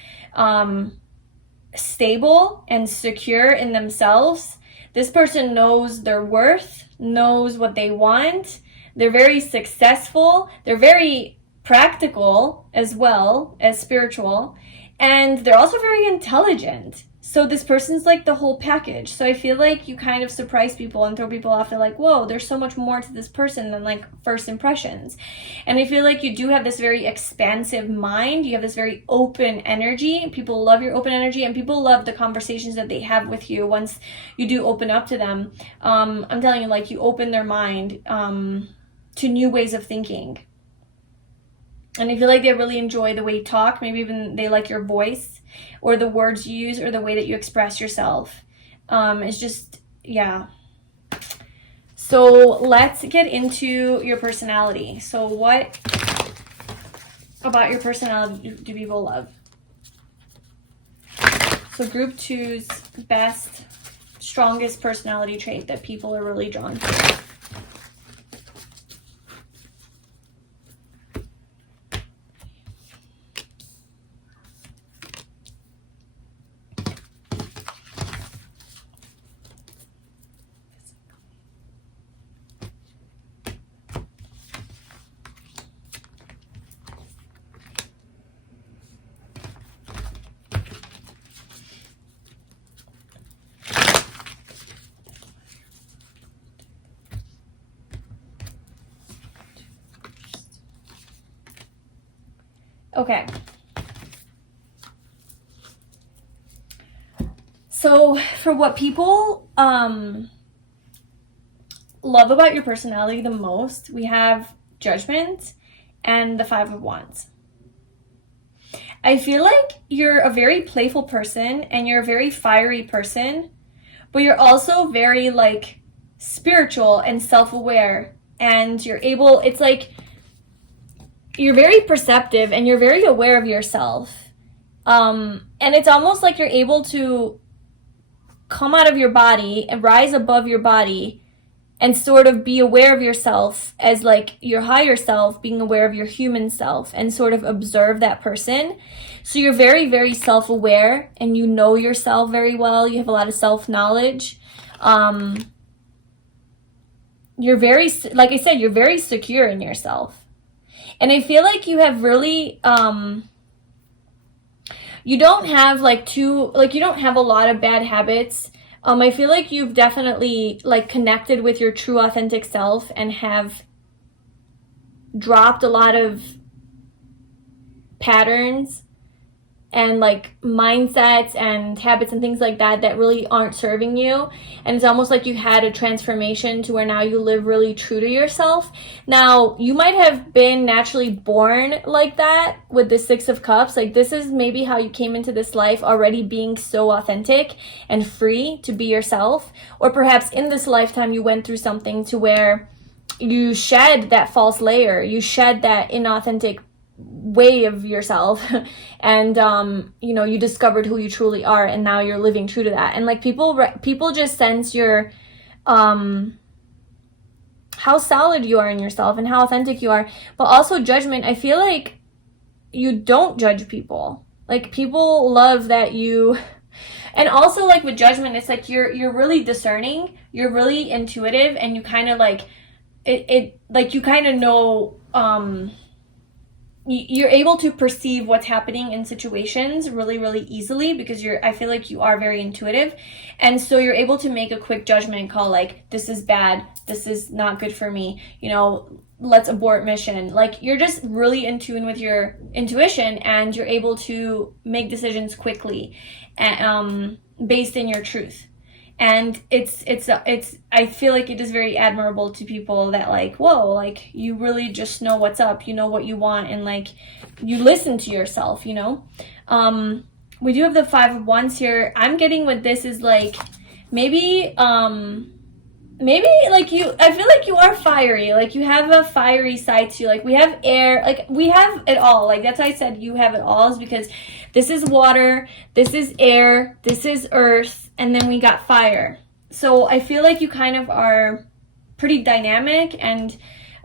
stable and secure in themselves. This person knows their worth, knows what they want. They're very successful. They're very practical as well as spiritual. And they're also very intelligent. So this person's like the whole package. So I feel like you kind of surprise people and throw people off. They're like, whoa, there's so much more to this person than like first impressions. And I feel like you do have this very expansive mind. You have this very open energy. People love your open energy and people love the conversations that they have with you once you do open up to them. I'm telling you, like you open their mind to new ways of thinking. And I feel like they really enjoy the way you talk. Maybe even they like your voice or the words you use or the way that you express yourself. It's just, yeah. So let's get into your personality. So what about your personality do people love? So group 2's best, strongest personality trait that people are really drawn to. Okay. So for what people love about your personality the most, we have Judgment and the Five of Wands. I feel like you're a very playful person and you're a very fiery person, but you're also very like spiritual and self-aware, and you're able, it's like you're very perceptive and you're very aware of yourself. And it's almost like you're able to come out of your body and rise above your body and sort of be aware of yourself as like your higher self, being aware of your human self, and sort of observe that person. So you're very, very self-aware and you know yourself very well. You have a lot of self-knowledge. You're very, like I said, you're very secure in yourself. And I feel like you have really, you don't have like you don't have a lot of bad habits. I feel like you've definitely like connected with your true authentic self and have dropped a lot of patterns and like mindsets and habits and things like that that really aren't serving you. And it's almost like you had a transformation to where now you live really true to yourself. Now, you might have been naturally born like that with the Six of Cups. Like this is maybe how you came into this life, already being so authentic and free to be yourself. Or perhaps in this lifetime you went through something to where you shed that false layer, you shed that inauthentic way of yourself, and you know, you discovered who you truly are, and now you're living true to that. And like people just sense your how solid you are in yourself and how authentic you are. But also Judgment, I feel like you don't judge people. Like people love that you, and also like with Judgment, it's like you're really discerning, you're really intuitive, and you kind of like it like you kind of know, you're able to perceive what's happening in situations really, really easily, because I feel like you are very intuitive. And so you're able to make a quick judgment call, like, this is bad, this is not good for me, you know, let's abort mission. Like, you're just really in tune with your intuition, and you're able to make decisions quickly, based in your truth. And it's I feel like it is very admirable to people that like, whoa, like you really just know what's up, you know what you want, and like you listen to yourself, you know. We do have the Five of Wands here. I'm getting what this is like, maybe like I feel like you are fiery, like you have a fiery side to you. Like we have air, like we have it all. Like that's why I said you have it all, is because this is water, this is air, this is earth, and then we got fire. So I feel like you kind of are pretty dynamic, and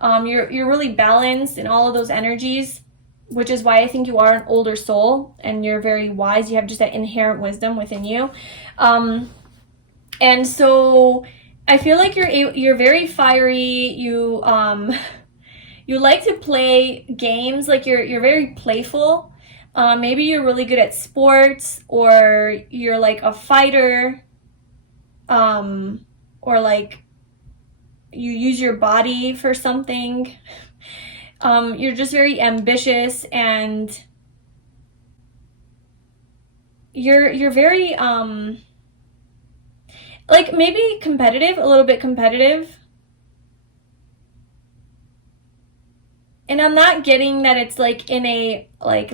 you're really balanced in all of those energies, which is why I think you are an older soul, and you're very wise. You have just that inherent wisdom within you. And so I feel like you're very fiery. You like to play games. Like you're very playful. Maybe you're really good at sports, or you're like a fighter, or like you use your body for something. You're just very ambitious, and you're very like maybe competitive, a little bit competitive. And I'm not getting that it's like in a like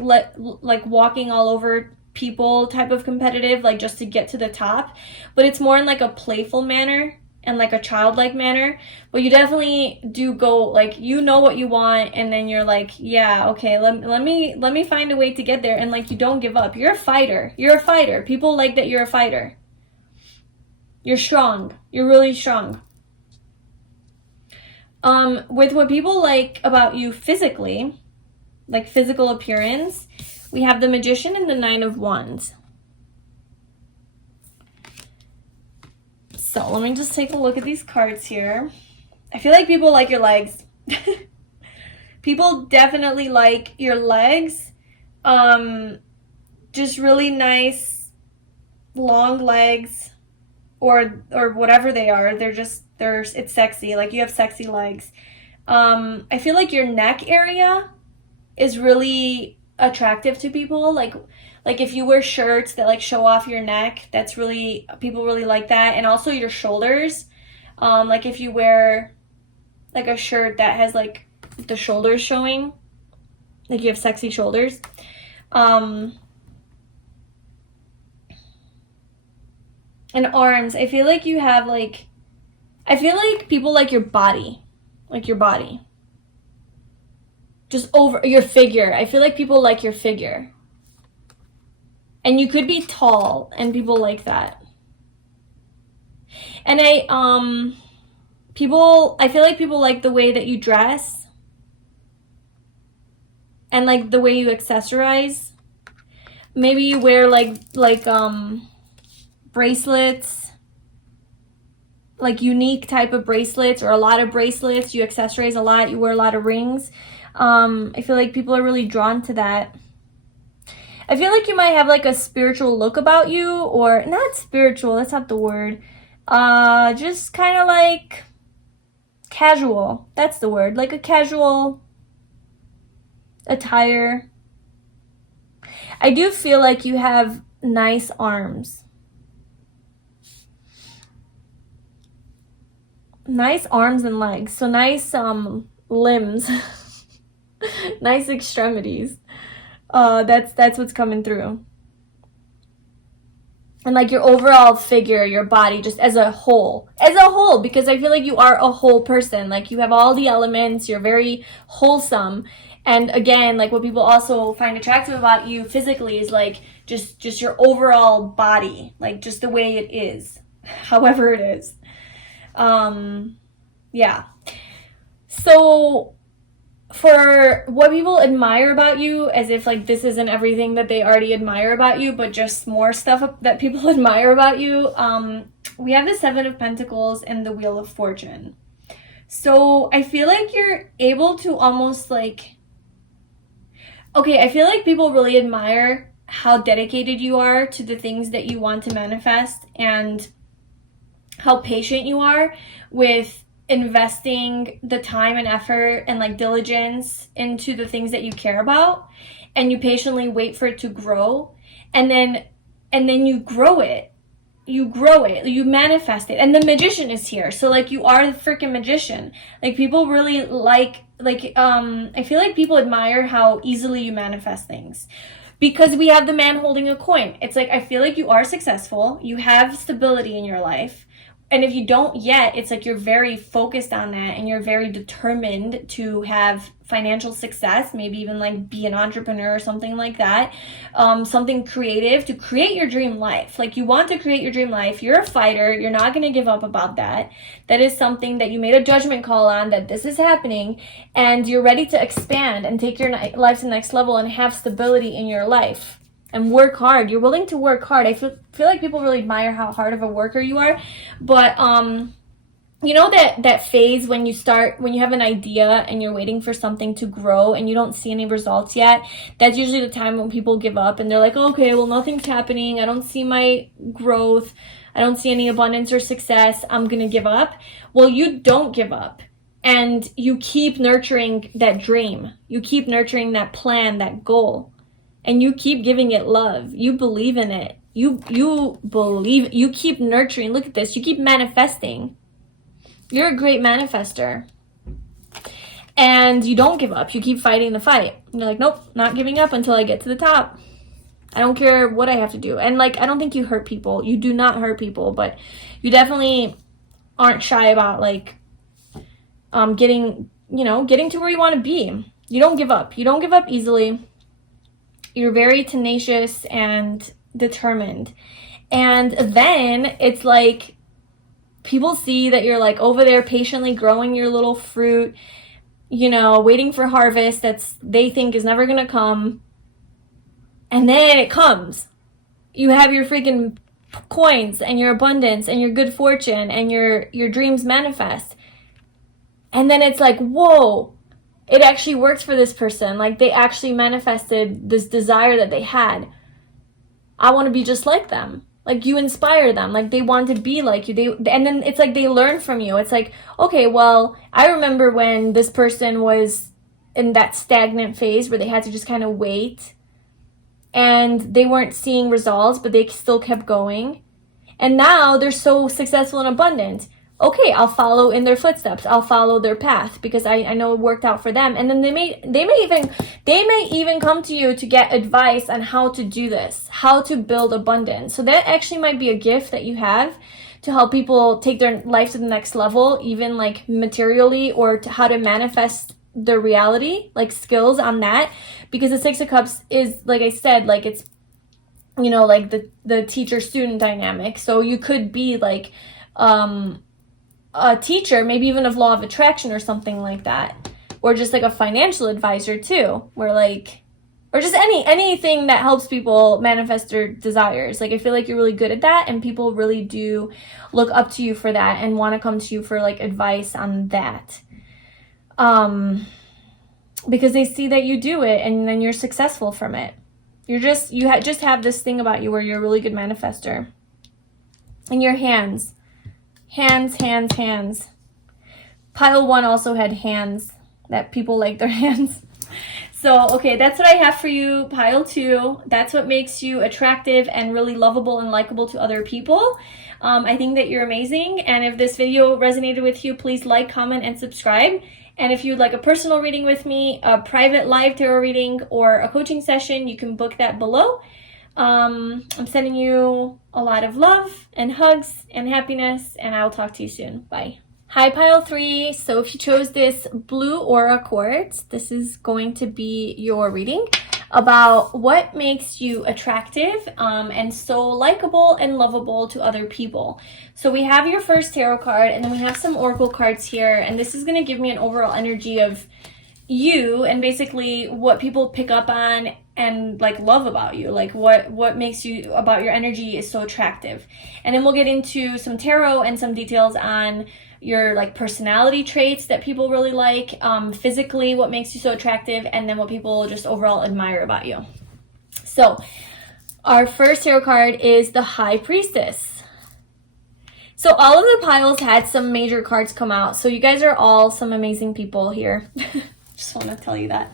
walking all over people type of competitive, like just to get to the top, but it's more in like a playful manner and like a childlike manner. But you definitely do go, like, you know what you want, and then you're like, yeah, okay, let me find a way to get there. And like you don't give up. You're a fighter. People like that you're a fighter. You're strong. You're really strong. With what people like about you physically, like physical appearance, we have the Magician and the Nine of Wands. So let me just take a look at these cards here. I feel like people like your legs. People definitely like your legs. Just really nice, long legs, or whatever they are. It's sexy. Like you have sexy legs. I feel like your neck area is really attractive to people. Like if you wear shirts that like show off your neck, that's really, people really like that. And also your shoulders. Like if you wear like a shirt that has like the shoulders showing, like you have sexy shoulders. And arms, I feel like you have like, I feel like people like your body. Like your body. Just over your figure. I feel like people like your figure. And you could be tall and people like that. And I feel like people like the way that you dress. And like the way you accessorize. Maybe you wear like bracelets. Like unique type of bracelets or a lot of bracelets. You accessorize a lot. You wear a lot of rings. I feel like people are really drawn to that. I feel like you might have like a spiritual look about you, or not spiritual, that's not the word. Just kind of like casual. That's the word. Like a casual attire. I do feel like you have nice arms. Nice arms and legs. So nice limbs. Nice extremities. That's what's coming through. And like your overall figure, your body, just as a whole, because I feel like you are a whole person. Like you have all the elements, you're very wholesome. And again, like what people also find attractive about you physically is like just your overall body, like just the way it is, however it is. Yeah. So for what people admire about you, as if like this isn't everything that they already admire about you, but just more stuff that people admire about you, we have the Seven of Pentacles and the Wheel of Fortune. So I feel like you're able to almost like, okay, I feel like people really admire how dedicated you are to the things that you want to manifest and how patient you are with investing the time and effort and like diligence into the things that you care about, and you patiently wait for it to grow, and then you grow it, you manifest it. And the Magician is here, so like you are the freaking magician. Like people really like I feel like people admire how easily you manifest things, because we have the Man holding a coin. It's like I feel like you are successful, you have stability in your life. And if you don't yet, it's like you're very focused on that and you're very determined to have financial success, maybe even like be an entrepreneur or something like that. Something creative to create your dream life. Like you want to create your dream life. You're a fighter. You're not going to give up about that. That is something that you made a judgment call on, that this is happening, and you're ready to expand and take your life to the next level and have stability in your life. And work hard. You're willing to work hard. I feel like people really admire how hard of a worker you are. But you know that phase when you have an idea and you're waiting for something to grow and you don't see any results yet? That's usually the time when people give up and they're like, okay, well, nothing's happening. I don't see my growth. I don't see any abundance or success. I'm gonna give up. Well, you don't give up. And you keep nurturing that dream. You keep nurturing that plan, that goal. And you keep giving it love. You believe in it. You believe. You keep nurturing. Look at this. You keep manifesting. You're a great manifester. And you don't give up. You keep fighting the fight. You're like, nope, not giving up until I get to the top. I don't care what I have to do. And like, I don't think you hurt people. You do not hurt people. But you definitely aren't shy about like getting to where you want to be. You don't give up. You don't give up easily. You're very tenacious and determined. And then it's like people see that you're like over there patiently growing your little fruit, waiting for harvest they think is never going to come. And then it comes. You have your freaking coins and your abundance and your good fortune and your dreams manifest. And then it's like, whoa. It actually worked for this person. Like they actually manifested this desire that they had. I want to be just like them. Like you inspire them. Like they want to be like you. And then it's like they learn from you. It's like, okay, well, I remember when this person was in that stagnant phase where they had to just kind of wait, and they weren't seeing results, but they still kept going. And now they're so successful and abundant. Okay, I'll follow in their footsteps. I'll follow their path because I know it worked out for them. And then they may even come to you to get advice on how to do this, how to build abundance. So that actually might be a gift that you have to help people take their life to the next level, even like materially, or to how to manifest their reality, like skills on that. Because the Six of Cups is, like I said, like it's, you know, like the teacher-student dynamic. So you could be like a teacher, maybe even of law of attraction or something like that, or just like a financial advisor too, where like, or just anything that helps people manifest their desires. Like I feel like you're really good at that, and people really do look up to you for that and want to come to you for like advice on that, because they see that you do it and then you're successful from it. You just have this thing about you where you're a really good manifester. And your hands. Hands. Pile 1 also had hands, that people like their hands. So, okay, that's what I have for you, Pile 2. That's what makes you attractive and really lovable and likable to other people. I think that you're amazing. And if this video resonated with you, please like, comment, and subscribe. And if you'd like a personal reading with me, a private live tarot reading, or a coaching session, you can book that below. I'm sending you a lot of love and hugs and happiness, and I'll talk to you soon. Bye. Hi, Pile 3. So if you chose this blue aura quartz, this is going to be your reading about what makes you attractive and so likable and lovable to other people. So we have your first tarot card, and then we have some oracle cards here, and this is going to give me an overall energy of you and basically what people pick up on and like love about you, like what makes you about your energy is so attractive. And then we'll get into some tarot and some details on your like personality traits that people really like, physically what makes you so attractive, and then what people just overall admire about you. So our first tarot card is the High Priestess. So all of the piles had some major cards come out, so you guys are all some amazing people here. Just want to tell you that.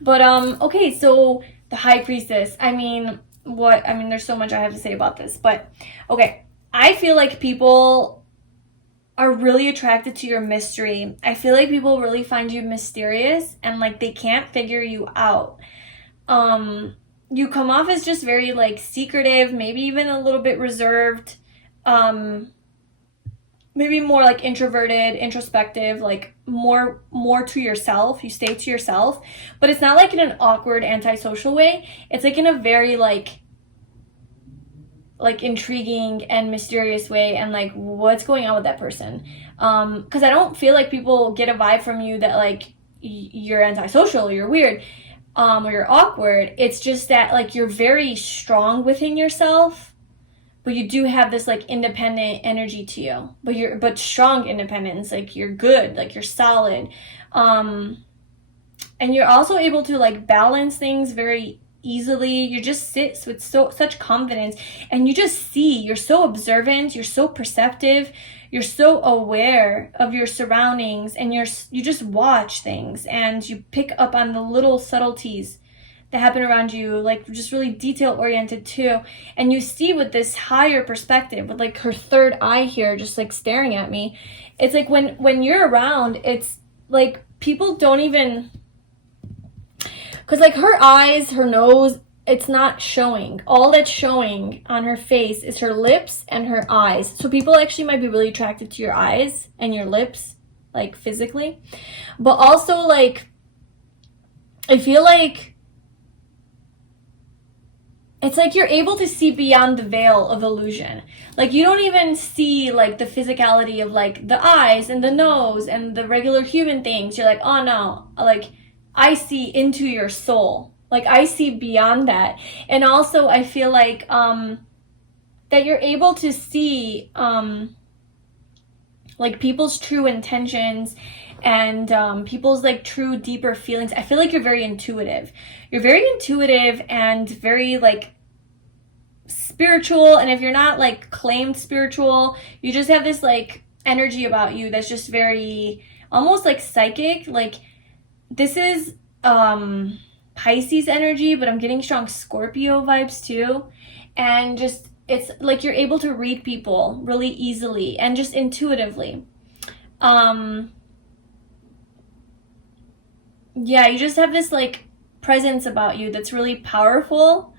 But okay, so the High Priestess, I mean, there's so much I have to say about this, but okay, I feel like people are really attracted to your mystery. I feel like people really find you mysterious and like they can't figure you out. You come off as just very like secretive, maybe even a little bit reserved, maybe more like introverted, introspective, like more to yourself. You stay to yourself, but it's not like in an awkward, antisocial way. It's like in a very like intriguing and mysterious way, and like what's going on with that person. Because I don't feel like people get a vibe from you that like you're antisocial or you're weird, or you're awkward. It's just that like you're very strong within yourself, but you do have this like independent energy to you, but strong independence. Like you're good, like you're solid, and you're also able to like balance things very easily. You just sit with such confidence, and you just see. You're so observant, you're so perceptive, you're so aware of your surroundings, and you just watch things and you pick up on the little subtleties that happen around you, like just really detail oriented too. And you see with this higher perspective, with like her third eye here just like staring at me. It's like when you're around, it's like people don't even, because like her eyes, her nose, it's not showing. All that's showing on her face is her lips and her eyes. So people actually might be really attracted to your eyes and your lips, like physically. But also like, I feel like it's like you're able to see beyond the veil of illusion. Like you don't even see like the physicality of like the eyes and the nose and the regular human things. You're like, oh no, like I see into your soul. Like I see beyond that. And also I feel like that you're able to see like people's true intentions and people's like true deeper feelings. I feel like you're very intuitive. You're very intuitive and very like spiritual. And if you're not like claimed spiritual, you just have this like energy about you that's just very almost like psychic. Like this is Pisces energy, but I'm getting strong Scorpio vibes too. And just, it's like you're able to read people really easily and just intuitively. Yeah, you just have this like presence about you that's really powerful.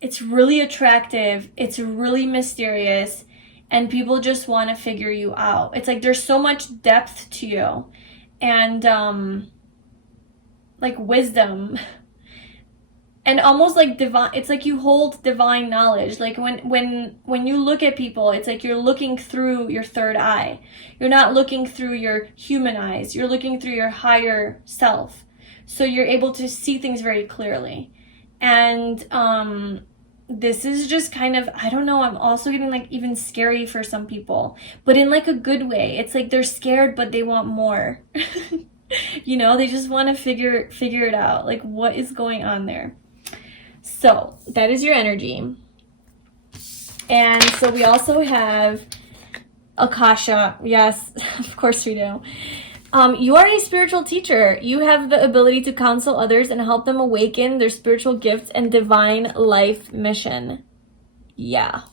It's really attractive. It's really mysterious. And people just want to figure you out. It's like there's so much depth to you. And like wisdom. And almost like divine, it's like you hold divine knowledge. Like when you look at people, it's like you're looking through your third eye. You're not looking through your human eyes. You're looking through your higher self. So you're able to see things very clearly. And this is just kind of, I don't know, I'm also getting like even scary for some people, but in like a good way. It's like they're scared, but they want more. You know, they just want to figure it out. Like, what is going on there? So that is your energy. And so we also have Akasha. Yes, of course we do. You are a spiritual teacher. You have the ability to counsel others and help them awaken their spiritual gifts and divine life mission. Yeah,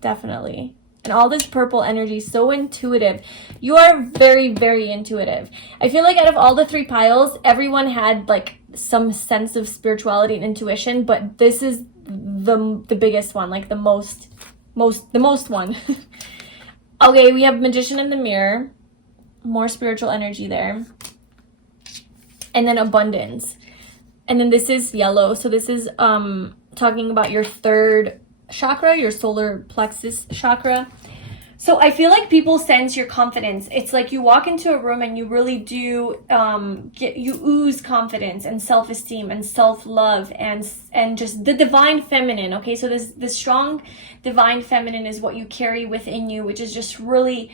definitely. And all this purple energy, so intuitive. You are very, very intuitive. I feel like out of all the 3 piles, everyone had like some sense of spirituality and intuition, but this is the biggest one, like the most one. Okay, we have Magician in the Mirror. More spiritual energy there. And then Abundance. And then this is yellow. So this is talking about your 3rd chakra, your solar plexus chakra. So I feel like people sense your confidence. It's like you walk into a room and you really do you ooze confidence and self-esteem and self-love and just the divine feminine. Okay, so this strong divine feminine is what you carry within you, which is just really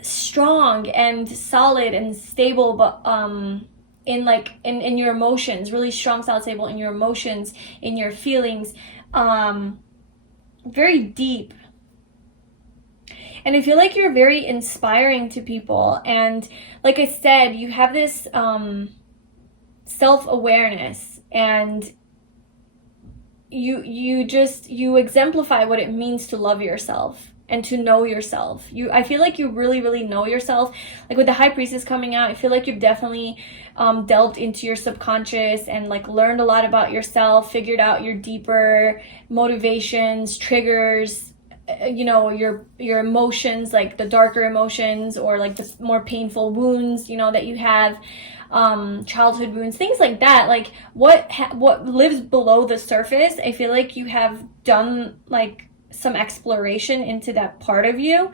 strong and solid and stable, but in your emotions, really strong, solid, stable in your emotions, in your feelings, very deep. And I feel like you're very inspiring to people. And like I said, you have this self-awareness, and you exemplify what it means to love yourself and to know yourself. I feel like you really, really know yourself. Like with the High Priestess coming out, I feel like you've definitely delved into your subconscious and like learned a lot about yourself, figured out your deeper motivations, triggers, you know, your emotions, like the darker emotions or like the more painful wounds, you know, that you have, childhood wounds, things like that. Like what lives below the surface, I feel like you have done like some exploration into that part of you,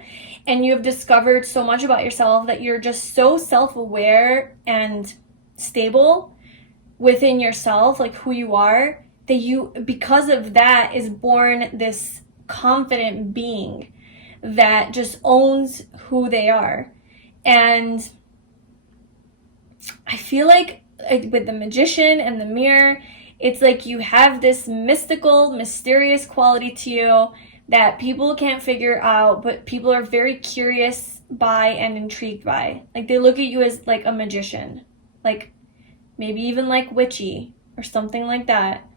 and you have discovered so much about yourself that you're just so self-aware and stable within yourself, like who you are, that you, because of that, is born this confident being that just owns who they are. And I feel like with the Magician and the Mirror, it's like you have this mystical, mysterious quality to you that people can't figure out, but people are very curious by and intrigued by. Like they look at you as like a magician, like maybe even like witchy or something like that,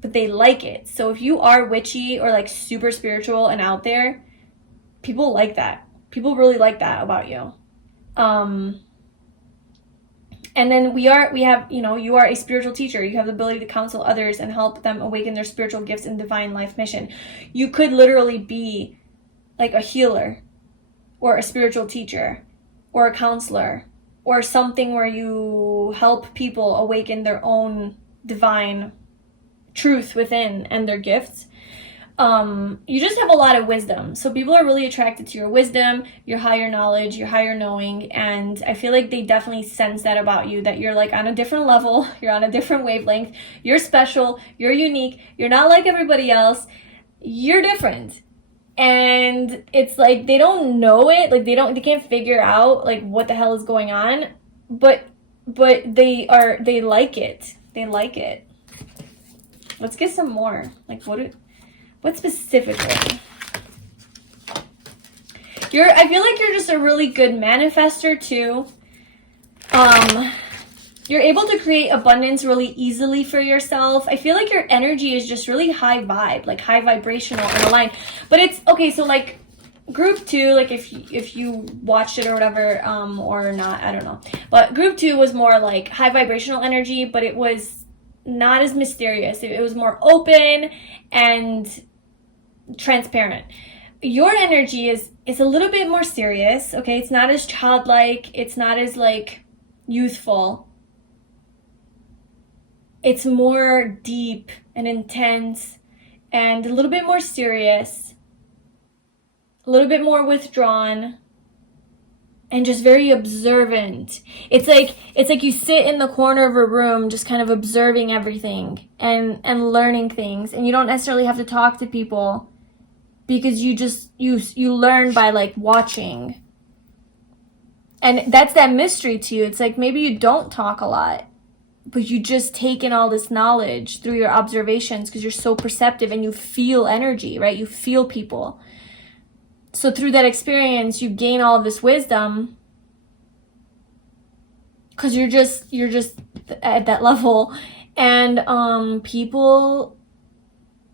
but they like it. So if you are witchy or like super spiritual and out there, people like that. People really like that about you. And then we have, you know, you are a spiritual teacher. You have the ability to counsel others and help them awaken their spiritual gifts and divine life mission. You could literally be like a healer or a spiritual teacher or a counselor or something where you help people awaken their own divine truth within and their gifts. You just have a lot of wisdom. So people are really attracted to your wisdom, your higher knowledge, your higher knowing. And I feel like they definitely sense that about you, that you're like on a different level, you're on a different wavelength, you're special, you're unique, you're not like everybody else, you're different. And it's like they don't know it, like they can't figure out like what the hell is going on, but they like it. They like it. Let's get some more. Like what specifically? I feel like you're just a really good manifester too. You're able to create abundance really easily for yourself. I feel like your energy is just really high vibe, like high vibrational and aligned. But it's okay, so like group 2, like if you watched it or whatever, or not, I don't know. But group 2 was more like high vibrational energy, but it was not as mysterious. It was more open and transparent. Your energy is a little bit more serious, okay? It's not as childlike, it's not as like youthful. It's more deep and intense and a little bit more serious, a little bit more withdrawn, and just very observant. It's like you sit in the corner of a room just kind of observing everything and learning things, and you don't necessarily have to talk to people because you learn by like watching. And that's that mystery to you. It's like maybe you don't talk a lot, but you just take in all this knowledge through your observations because you're so perceptive and you feel energy, right? You feel people. So through that experience, you gain all of this wisdom because you're just at that level. And people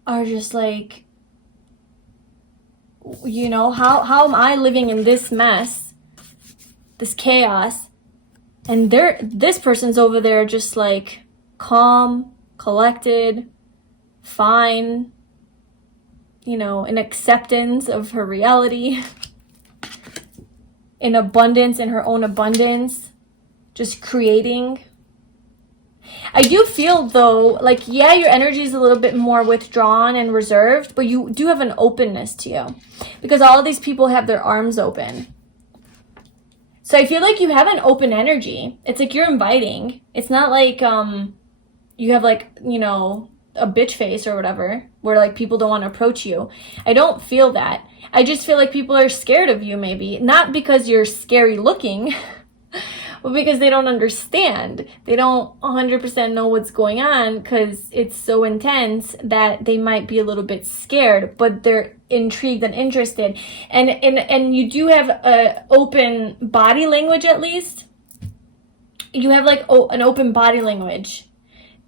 are just like, you know, how am I living in this mess, this chaos? And this person's over there just like calm, collected, fine, you know, in acceptance of her reality, in abundance, in her own abundance, just creating. I do feel though, like, yeah, your energy is a little bit more withdrawn and reserved, but you do have an openness to you because all of these people have their arms open. So I feel like you have an open energy. It's like you're inviting. It's not like you have like, you know, a bitch face or whatever, where like people don't want to approach you. I don't feel that. I just feel like people are scared of you maybe. Not because you're scary looking, but because they don't understand. They don't 100% know what's going on because it's so intense that they might be a little bit scared, but they're intrigued and interested. And you do have a open body language, at least. You have like an open body language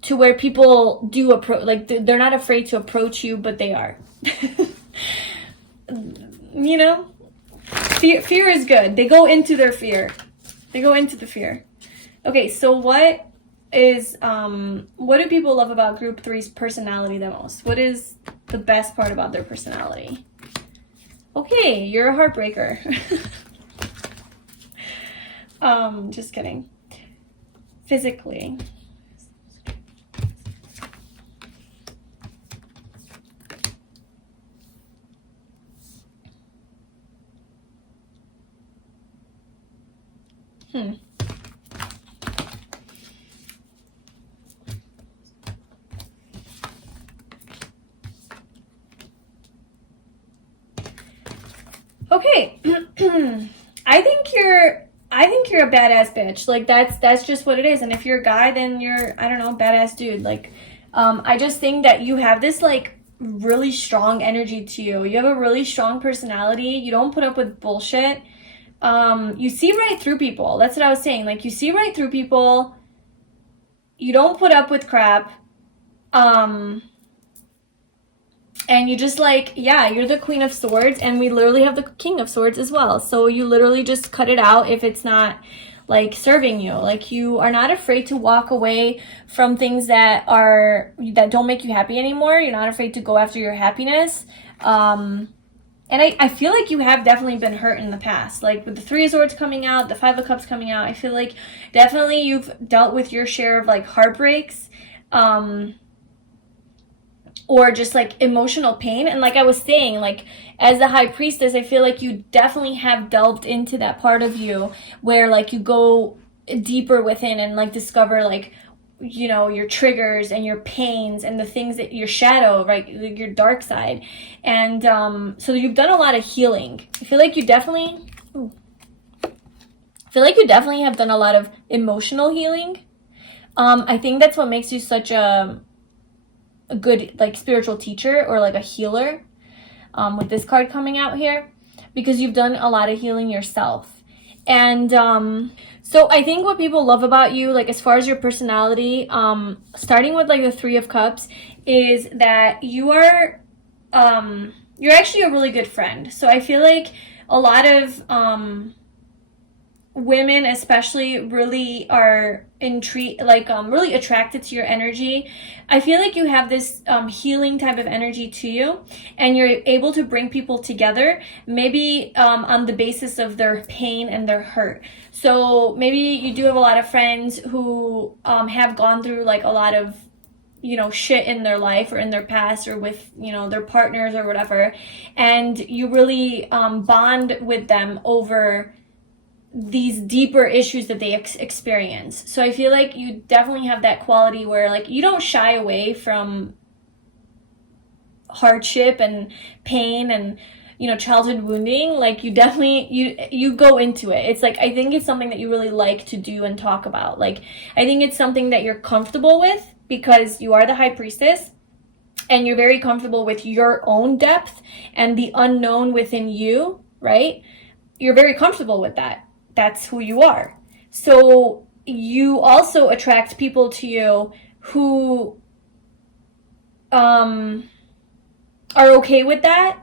to where people do approach, like they're not afraid to approach you, but they are. You know? Fear is good. They go into their fear. They go into the fear. Okay, so what do people love about group 3's personality the most? What is the best part about their personality? Okay, you're a heartbreaker. Just kidding. Physically. Okay. I think you're a badass bitch. Like that's just what it is. And if you're a guy, then you're, I don't know, badass dude. Like I just think that you have this like really strong energy to you. You have a really strong personality. You don't put up with bullshit. You see right through people. That's what I was saying. Like you see right through people. You don't put up with crap. And you just like, yeah, you're the Queen of Swords, and we literally have the King of Swords as well. So you literally just cut it out if it's not like serving you. Like you are not afraid to walk away from things that don't make you happy anymore. You're not afraid to go after your happiness. And I feel like you have definitely been hurt in the past. Like with the 3 of Swords coming out, the 5 of Cups coming out, I feel like definitely you've dealt with your share of like heartbreaks. Or just like emotional pain. And like I was saying, like as the High Priestess, I feel like you definitely have delved into that part of you where like you go deeper within and like discover like, you know, your triggers and your pains and the things that your shadow, right, your dark side. And so you've done a lot of healing. I feel like you definitely have done a lot of emotional healing. I think that's what makes you such a good like spiritual teacher or like a healer, with this card coming out here, because you've done a lot of healing yourself. And so I think what people love about you, like as far as your personality, starting with like the Three of Cups, is that you are you're actually a really good friend. So I feel like a lot of women especially really are really attracted to your energy. I feel like you have this healing type of energy to you, and you're able to bring people together, maybe on the basis of their pain and their hurt. So maybe you do have a lot of friends who have gone through like a lot of shit in their life or in their past or with their partners or whatever, and you really bond with them over these deeper issues that they experience. So I feel like you definitely have that quality where like you don't shy away from hardship and pain and childhood wounding. Like you definitely you go into it. It's like, I think it's something that you really like to do and talk about. Like I think it's something that you're comfortable with because you are the High Priestess, and you're very comfortable with your own depth and the unknown within you, right? You're very comfortable with that. That's who you are. So you also attract people to you who are okay with that,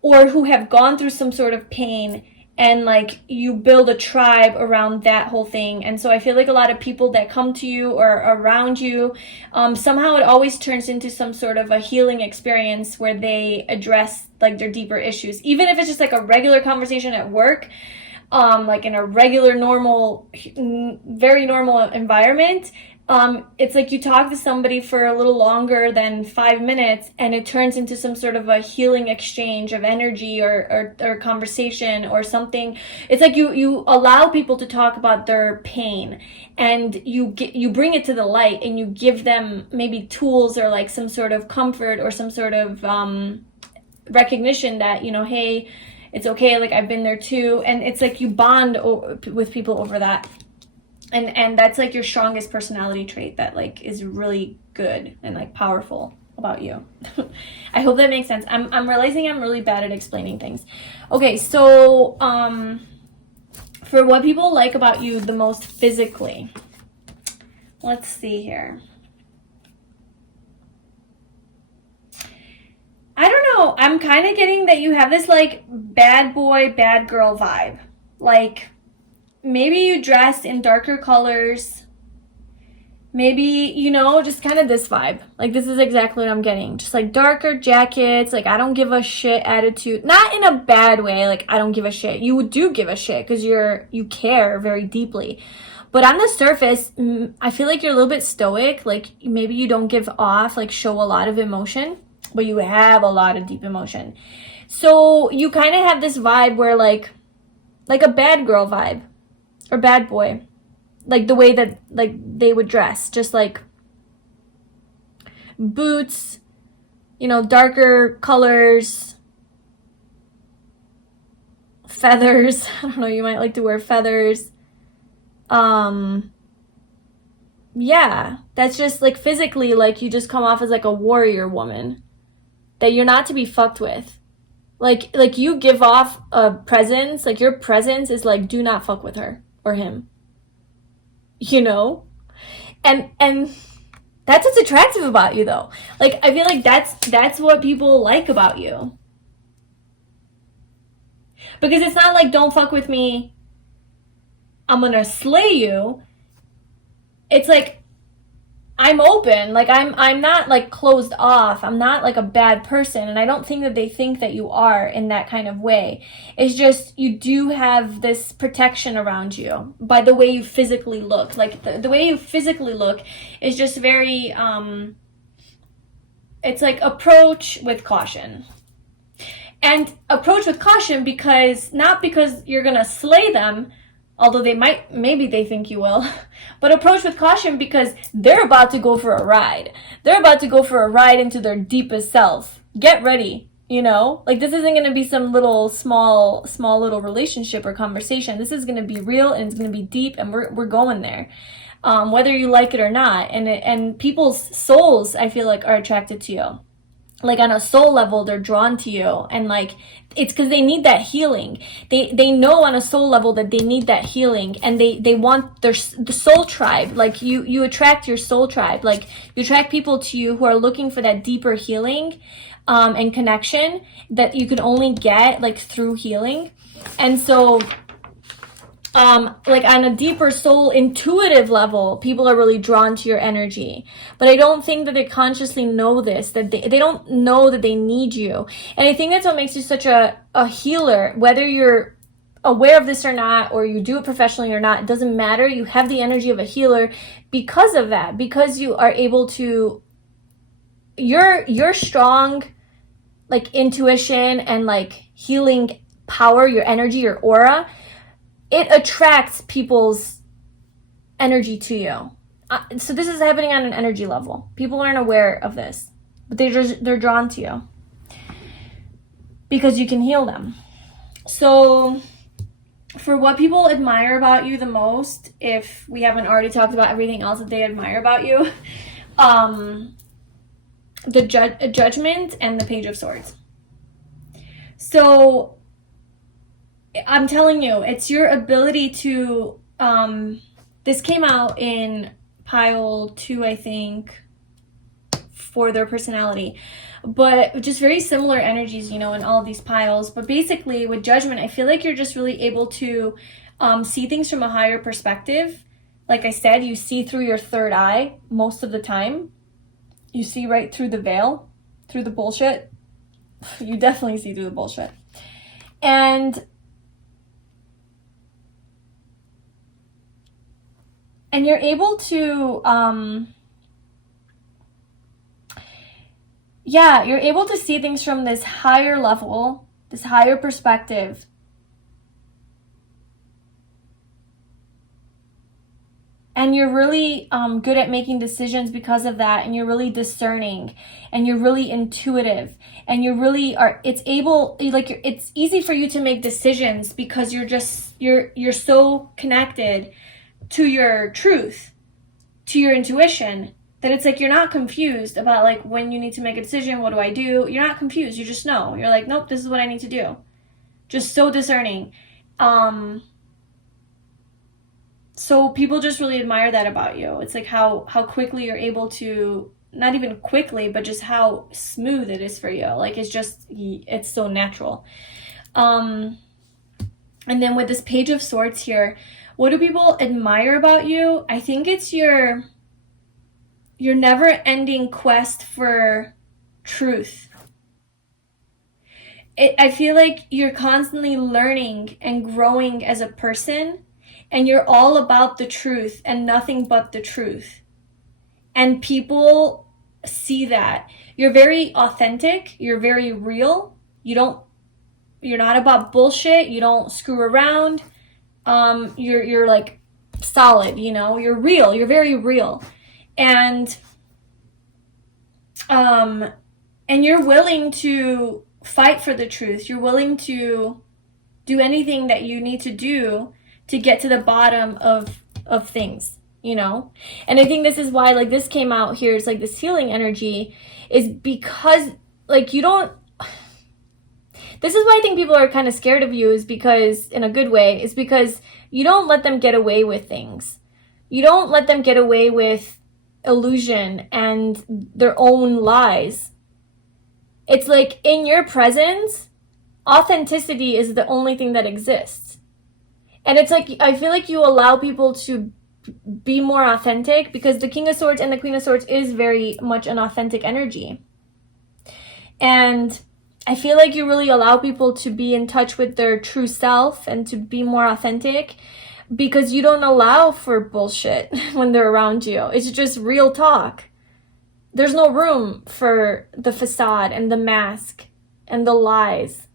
or who have gone through some sort of pain, and like you build a tribe around that whole thing. And so I feel like a lot of people that come to you or around you, somehow it always turns into some sort of a healing experience where they address like their deeper issues, even if it's just like a regular conversation at work, like in a regular, normal, very normal environment. It's like you talk to somebody for a little longer than 5 minutes, and it turns into some sort of a healing exchange of energy or conversation or something. It's like you allow people to talk about their pain, and you bring it to the light, and you give them maybe tools or like some sort of comfort or some sort of recognition that hey, it's okay, like I've been there too. And it's like you bond with people over that. And that's like your strongest personality trait that like is really good and like powerful about you. I hope that makes sense. I'm realizing I'm really bad at explaining things. Okay, so for what people like about you the most physically, let's see here. I don't know. I'm kind of getting that you have this like bad boy, bad girl vibe. Like maybe you dress in darker colors. Maybe, just kind of this vibe. Like this is exactly what I'm getting. Just like darker jackets, like I don't give a shit attitude. Not in a bad way, like I don't give a shit. You do give a shit because you care very deeply. But on the surface, I feel like you're a little bit stoic. Like maybe you don't show a lot of emotion, but you have a lot of deep emotion. So you kind of have this vibe where like a bad girl vibe or bad boy, like the way that like they would dress, just like boots, darker colors, feathers. I don't know, you might like to wear feathers. Yeah, that's just like physically, like you just come off as like a warrior woman that you're not to be fucked with. Like you give off a presence, like your presence is like, do not fuck with her or him, and that's what's attractive about you though. Like I feel like that's what people like about you, because it's not like, don't fuck with me, I'm gonna slay you. It's like, I'm open, like I'm not like closed off. I'm not like a bad person, and I don't think that they think that you are in that kind of way. It's just you do have this protection around you by the way you physically look. Like the way you physically look is just very it's like approach with caution. And approach with caution because not because you're gonna slay them, although maybe they think you will, but approach with caution because they're about to go for a ride. They're about to go for a ride into their deepest self. Get ready, Like this isn't going to be some little small little relationship or conversation. This is going to be real, and it's going to be deep, and we're going there. Whether you like it or not. And people's souls, I feel like, are attracted to you. like on a soul level, they're drawn to you, and like it's because they need that healing. They know on a soul level that they need that healing, and they want the soul tribe. Like you attract your soul tribe. Like you attract people to you who are looking for that deeper healing and connection that you can only get like through healing. And so like on a deeper soul intuitive level, people are really drawn to your energy. But I don't think that they consciously know this, that they don't know that they need you. And I think that's what makes you such a healer. Whether you're aware of this or not, or you do it professionally or not, it doesn't matter. You have the energy of a healer because of that, because you are able to, your strong like intuition and like healing power, your energy, your aura, it attracts people's energy to you. So this is happening on an energy level. People aren't aware of this, but they're drawn to you because you can heal them. So for what people admire about you the most, if we haven't already talked about everything else that they admire about you, the Judgment and the Page of Swords. So I'm telling you, it's your ability to, this came out in pile 2, I think, for their personality, but just very similar energies, you know, in all of these piles. But basically with Judgment, I feel like you're just really able to see things from a higher perspective. Like I said, you see through your third eye most of the time. You see right through the veil, through the bullshit. You definitely see through the bullshit. And you're able to, you're able to see things from this higher level, this higher perspective. And you're really good at making decisions because of that. And you're really discerning, and you're really intuitive, and you really are, it's easy for you to make decisions because you're so connected to your truth, to your intuition, that it's like you're not confused about like when you need to make a decision. What do I do? You're not confused. You just know. You're like, nope, this is what I need to do. Just so discerning. So people just really admire that about you. It's like how quickly you're able to, not even quickly, but just how smooth it is for you. Like it's so natural. And then with this Page of Swords here, what do people admire about you? I think it's your never-ending quest for truth. I feel like you're constantly learning and growing as a person, and you're all about the truth and nothing but the truth. And people see that. You're very authentic. You're very real. You're not about bullshit. You don't screw around. You're like solid, you know, you're real, you're very real. And you're willing to fight for the truth. You're willing to do anything that you need to do to get to the bottom of things, you know? And I think this is why like this came out here. It's like this healing energy is because like you don't, this is why I think people are kind of scared of you, is because, in a good way, is because you don't let them get away with things. You don't let them get away with illusion and their own lies. It's like in your presence, authenticity is the only thing that exists. And it's like, I feel like you allow people to be more authentic because the King of Swords and the Queen of Swords is very much an authentic energy. And I feel like you really allow people to be in touch with their true self and to be more authentic because you don't allow for bullshit when they're around you. It's just real talk. There's no room for the facade and the mask and the lies.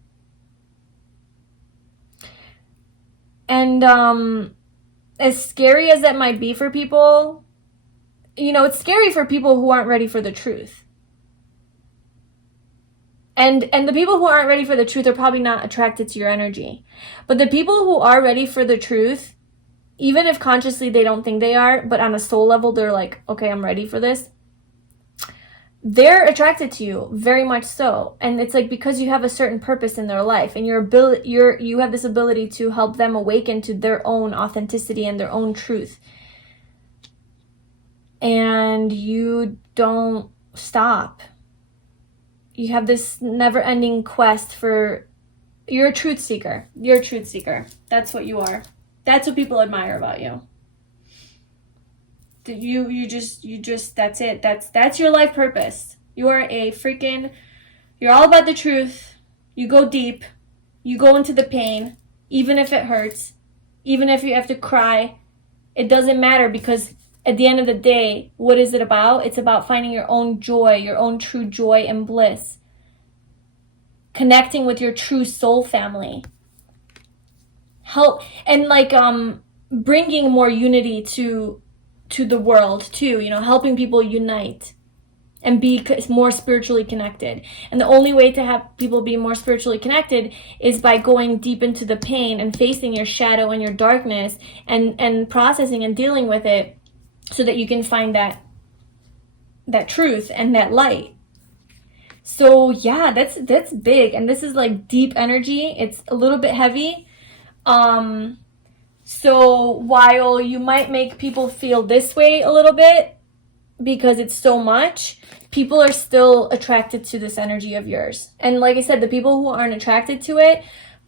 And as scary as that might be for people, you know, it's scary for people who aren't ready for the truth. And the people who aren't ready for the truth are probably not attracted to your energy. But the people who are ready for the truth, even if consciously they don't think they are, but on a soul level, they're like, okay, I'm ready for this. they're attracted to you, very much so. And it's like because you have a certain purpose in their life, and you have this ability to help them awaken to their own authenticity and their own truth. And you don't stop. You have this never-ending quest for... You're a truth seeker. You're a truth seeker. That's what you are. That's what people admire about you. You just that's it. That's your life purpose. You are you're all about the truth. You go deep. You go into the pain, even if it hurts, even if you have to cry. It doesn't matter, because at the end of the day, what is it about? It's about finding your own joy, your own true joy and bliss. Connecting with your true soul family. Help, and like bringing more unity to the world too, helping people unite and be more spiritually connected. And the only way to have people be more spiritually connected is by going deep into the pain and facing your shadow and your darkness and processing and dealing with it, so that you can find that truth and that light. So yeah, that's big, and this is like deep energy. It's a little bit heavy. So while you might make people feel this way a little bit because it's so much, people are still attracted to this energy of yours. And like I said, the people who aren't attracted to it,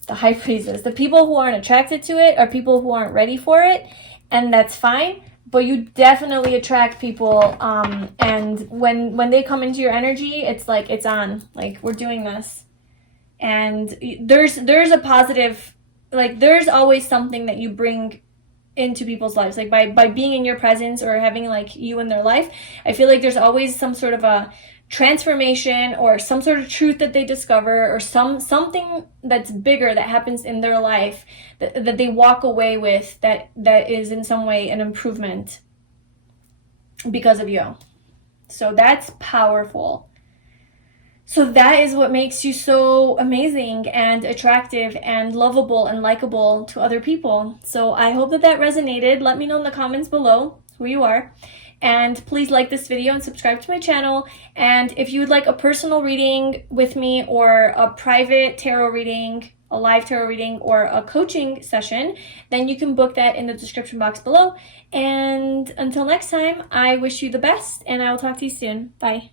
the high priests, the people who aren't attracted to it are people who aren't ready for it, and that's fine. But you definitely attract people, and when they come into your energy, it's like it's on. Like, we're doing this, and there's a positive. Like, there's always something that you bring into people's lives. Like, by being in your presence or having, like, you in their life, I feel like there's always some sort of a transformation or some sort of truth that they discover, or something that's bigger that happens in their life that they walk away with that is in some way an improvement because of you. So that's powerful. So that is what makes you so amazing and attractive and lovable and likable to other people. So I hope that resonated. Let me know in the comments below who you are. And please like this video and subscribe to my channel. And if you would like a personal reading with me, or a private tarot reading, a live tarot reading, or a coaching session, then you can book that in the description box below. And until next time, I wish you the best, and I will talk to you soon. Bye.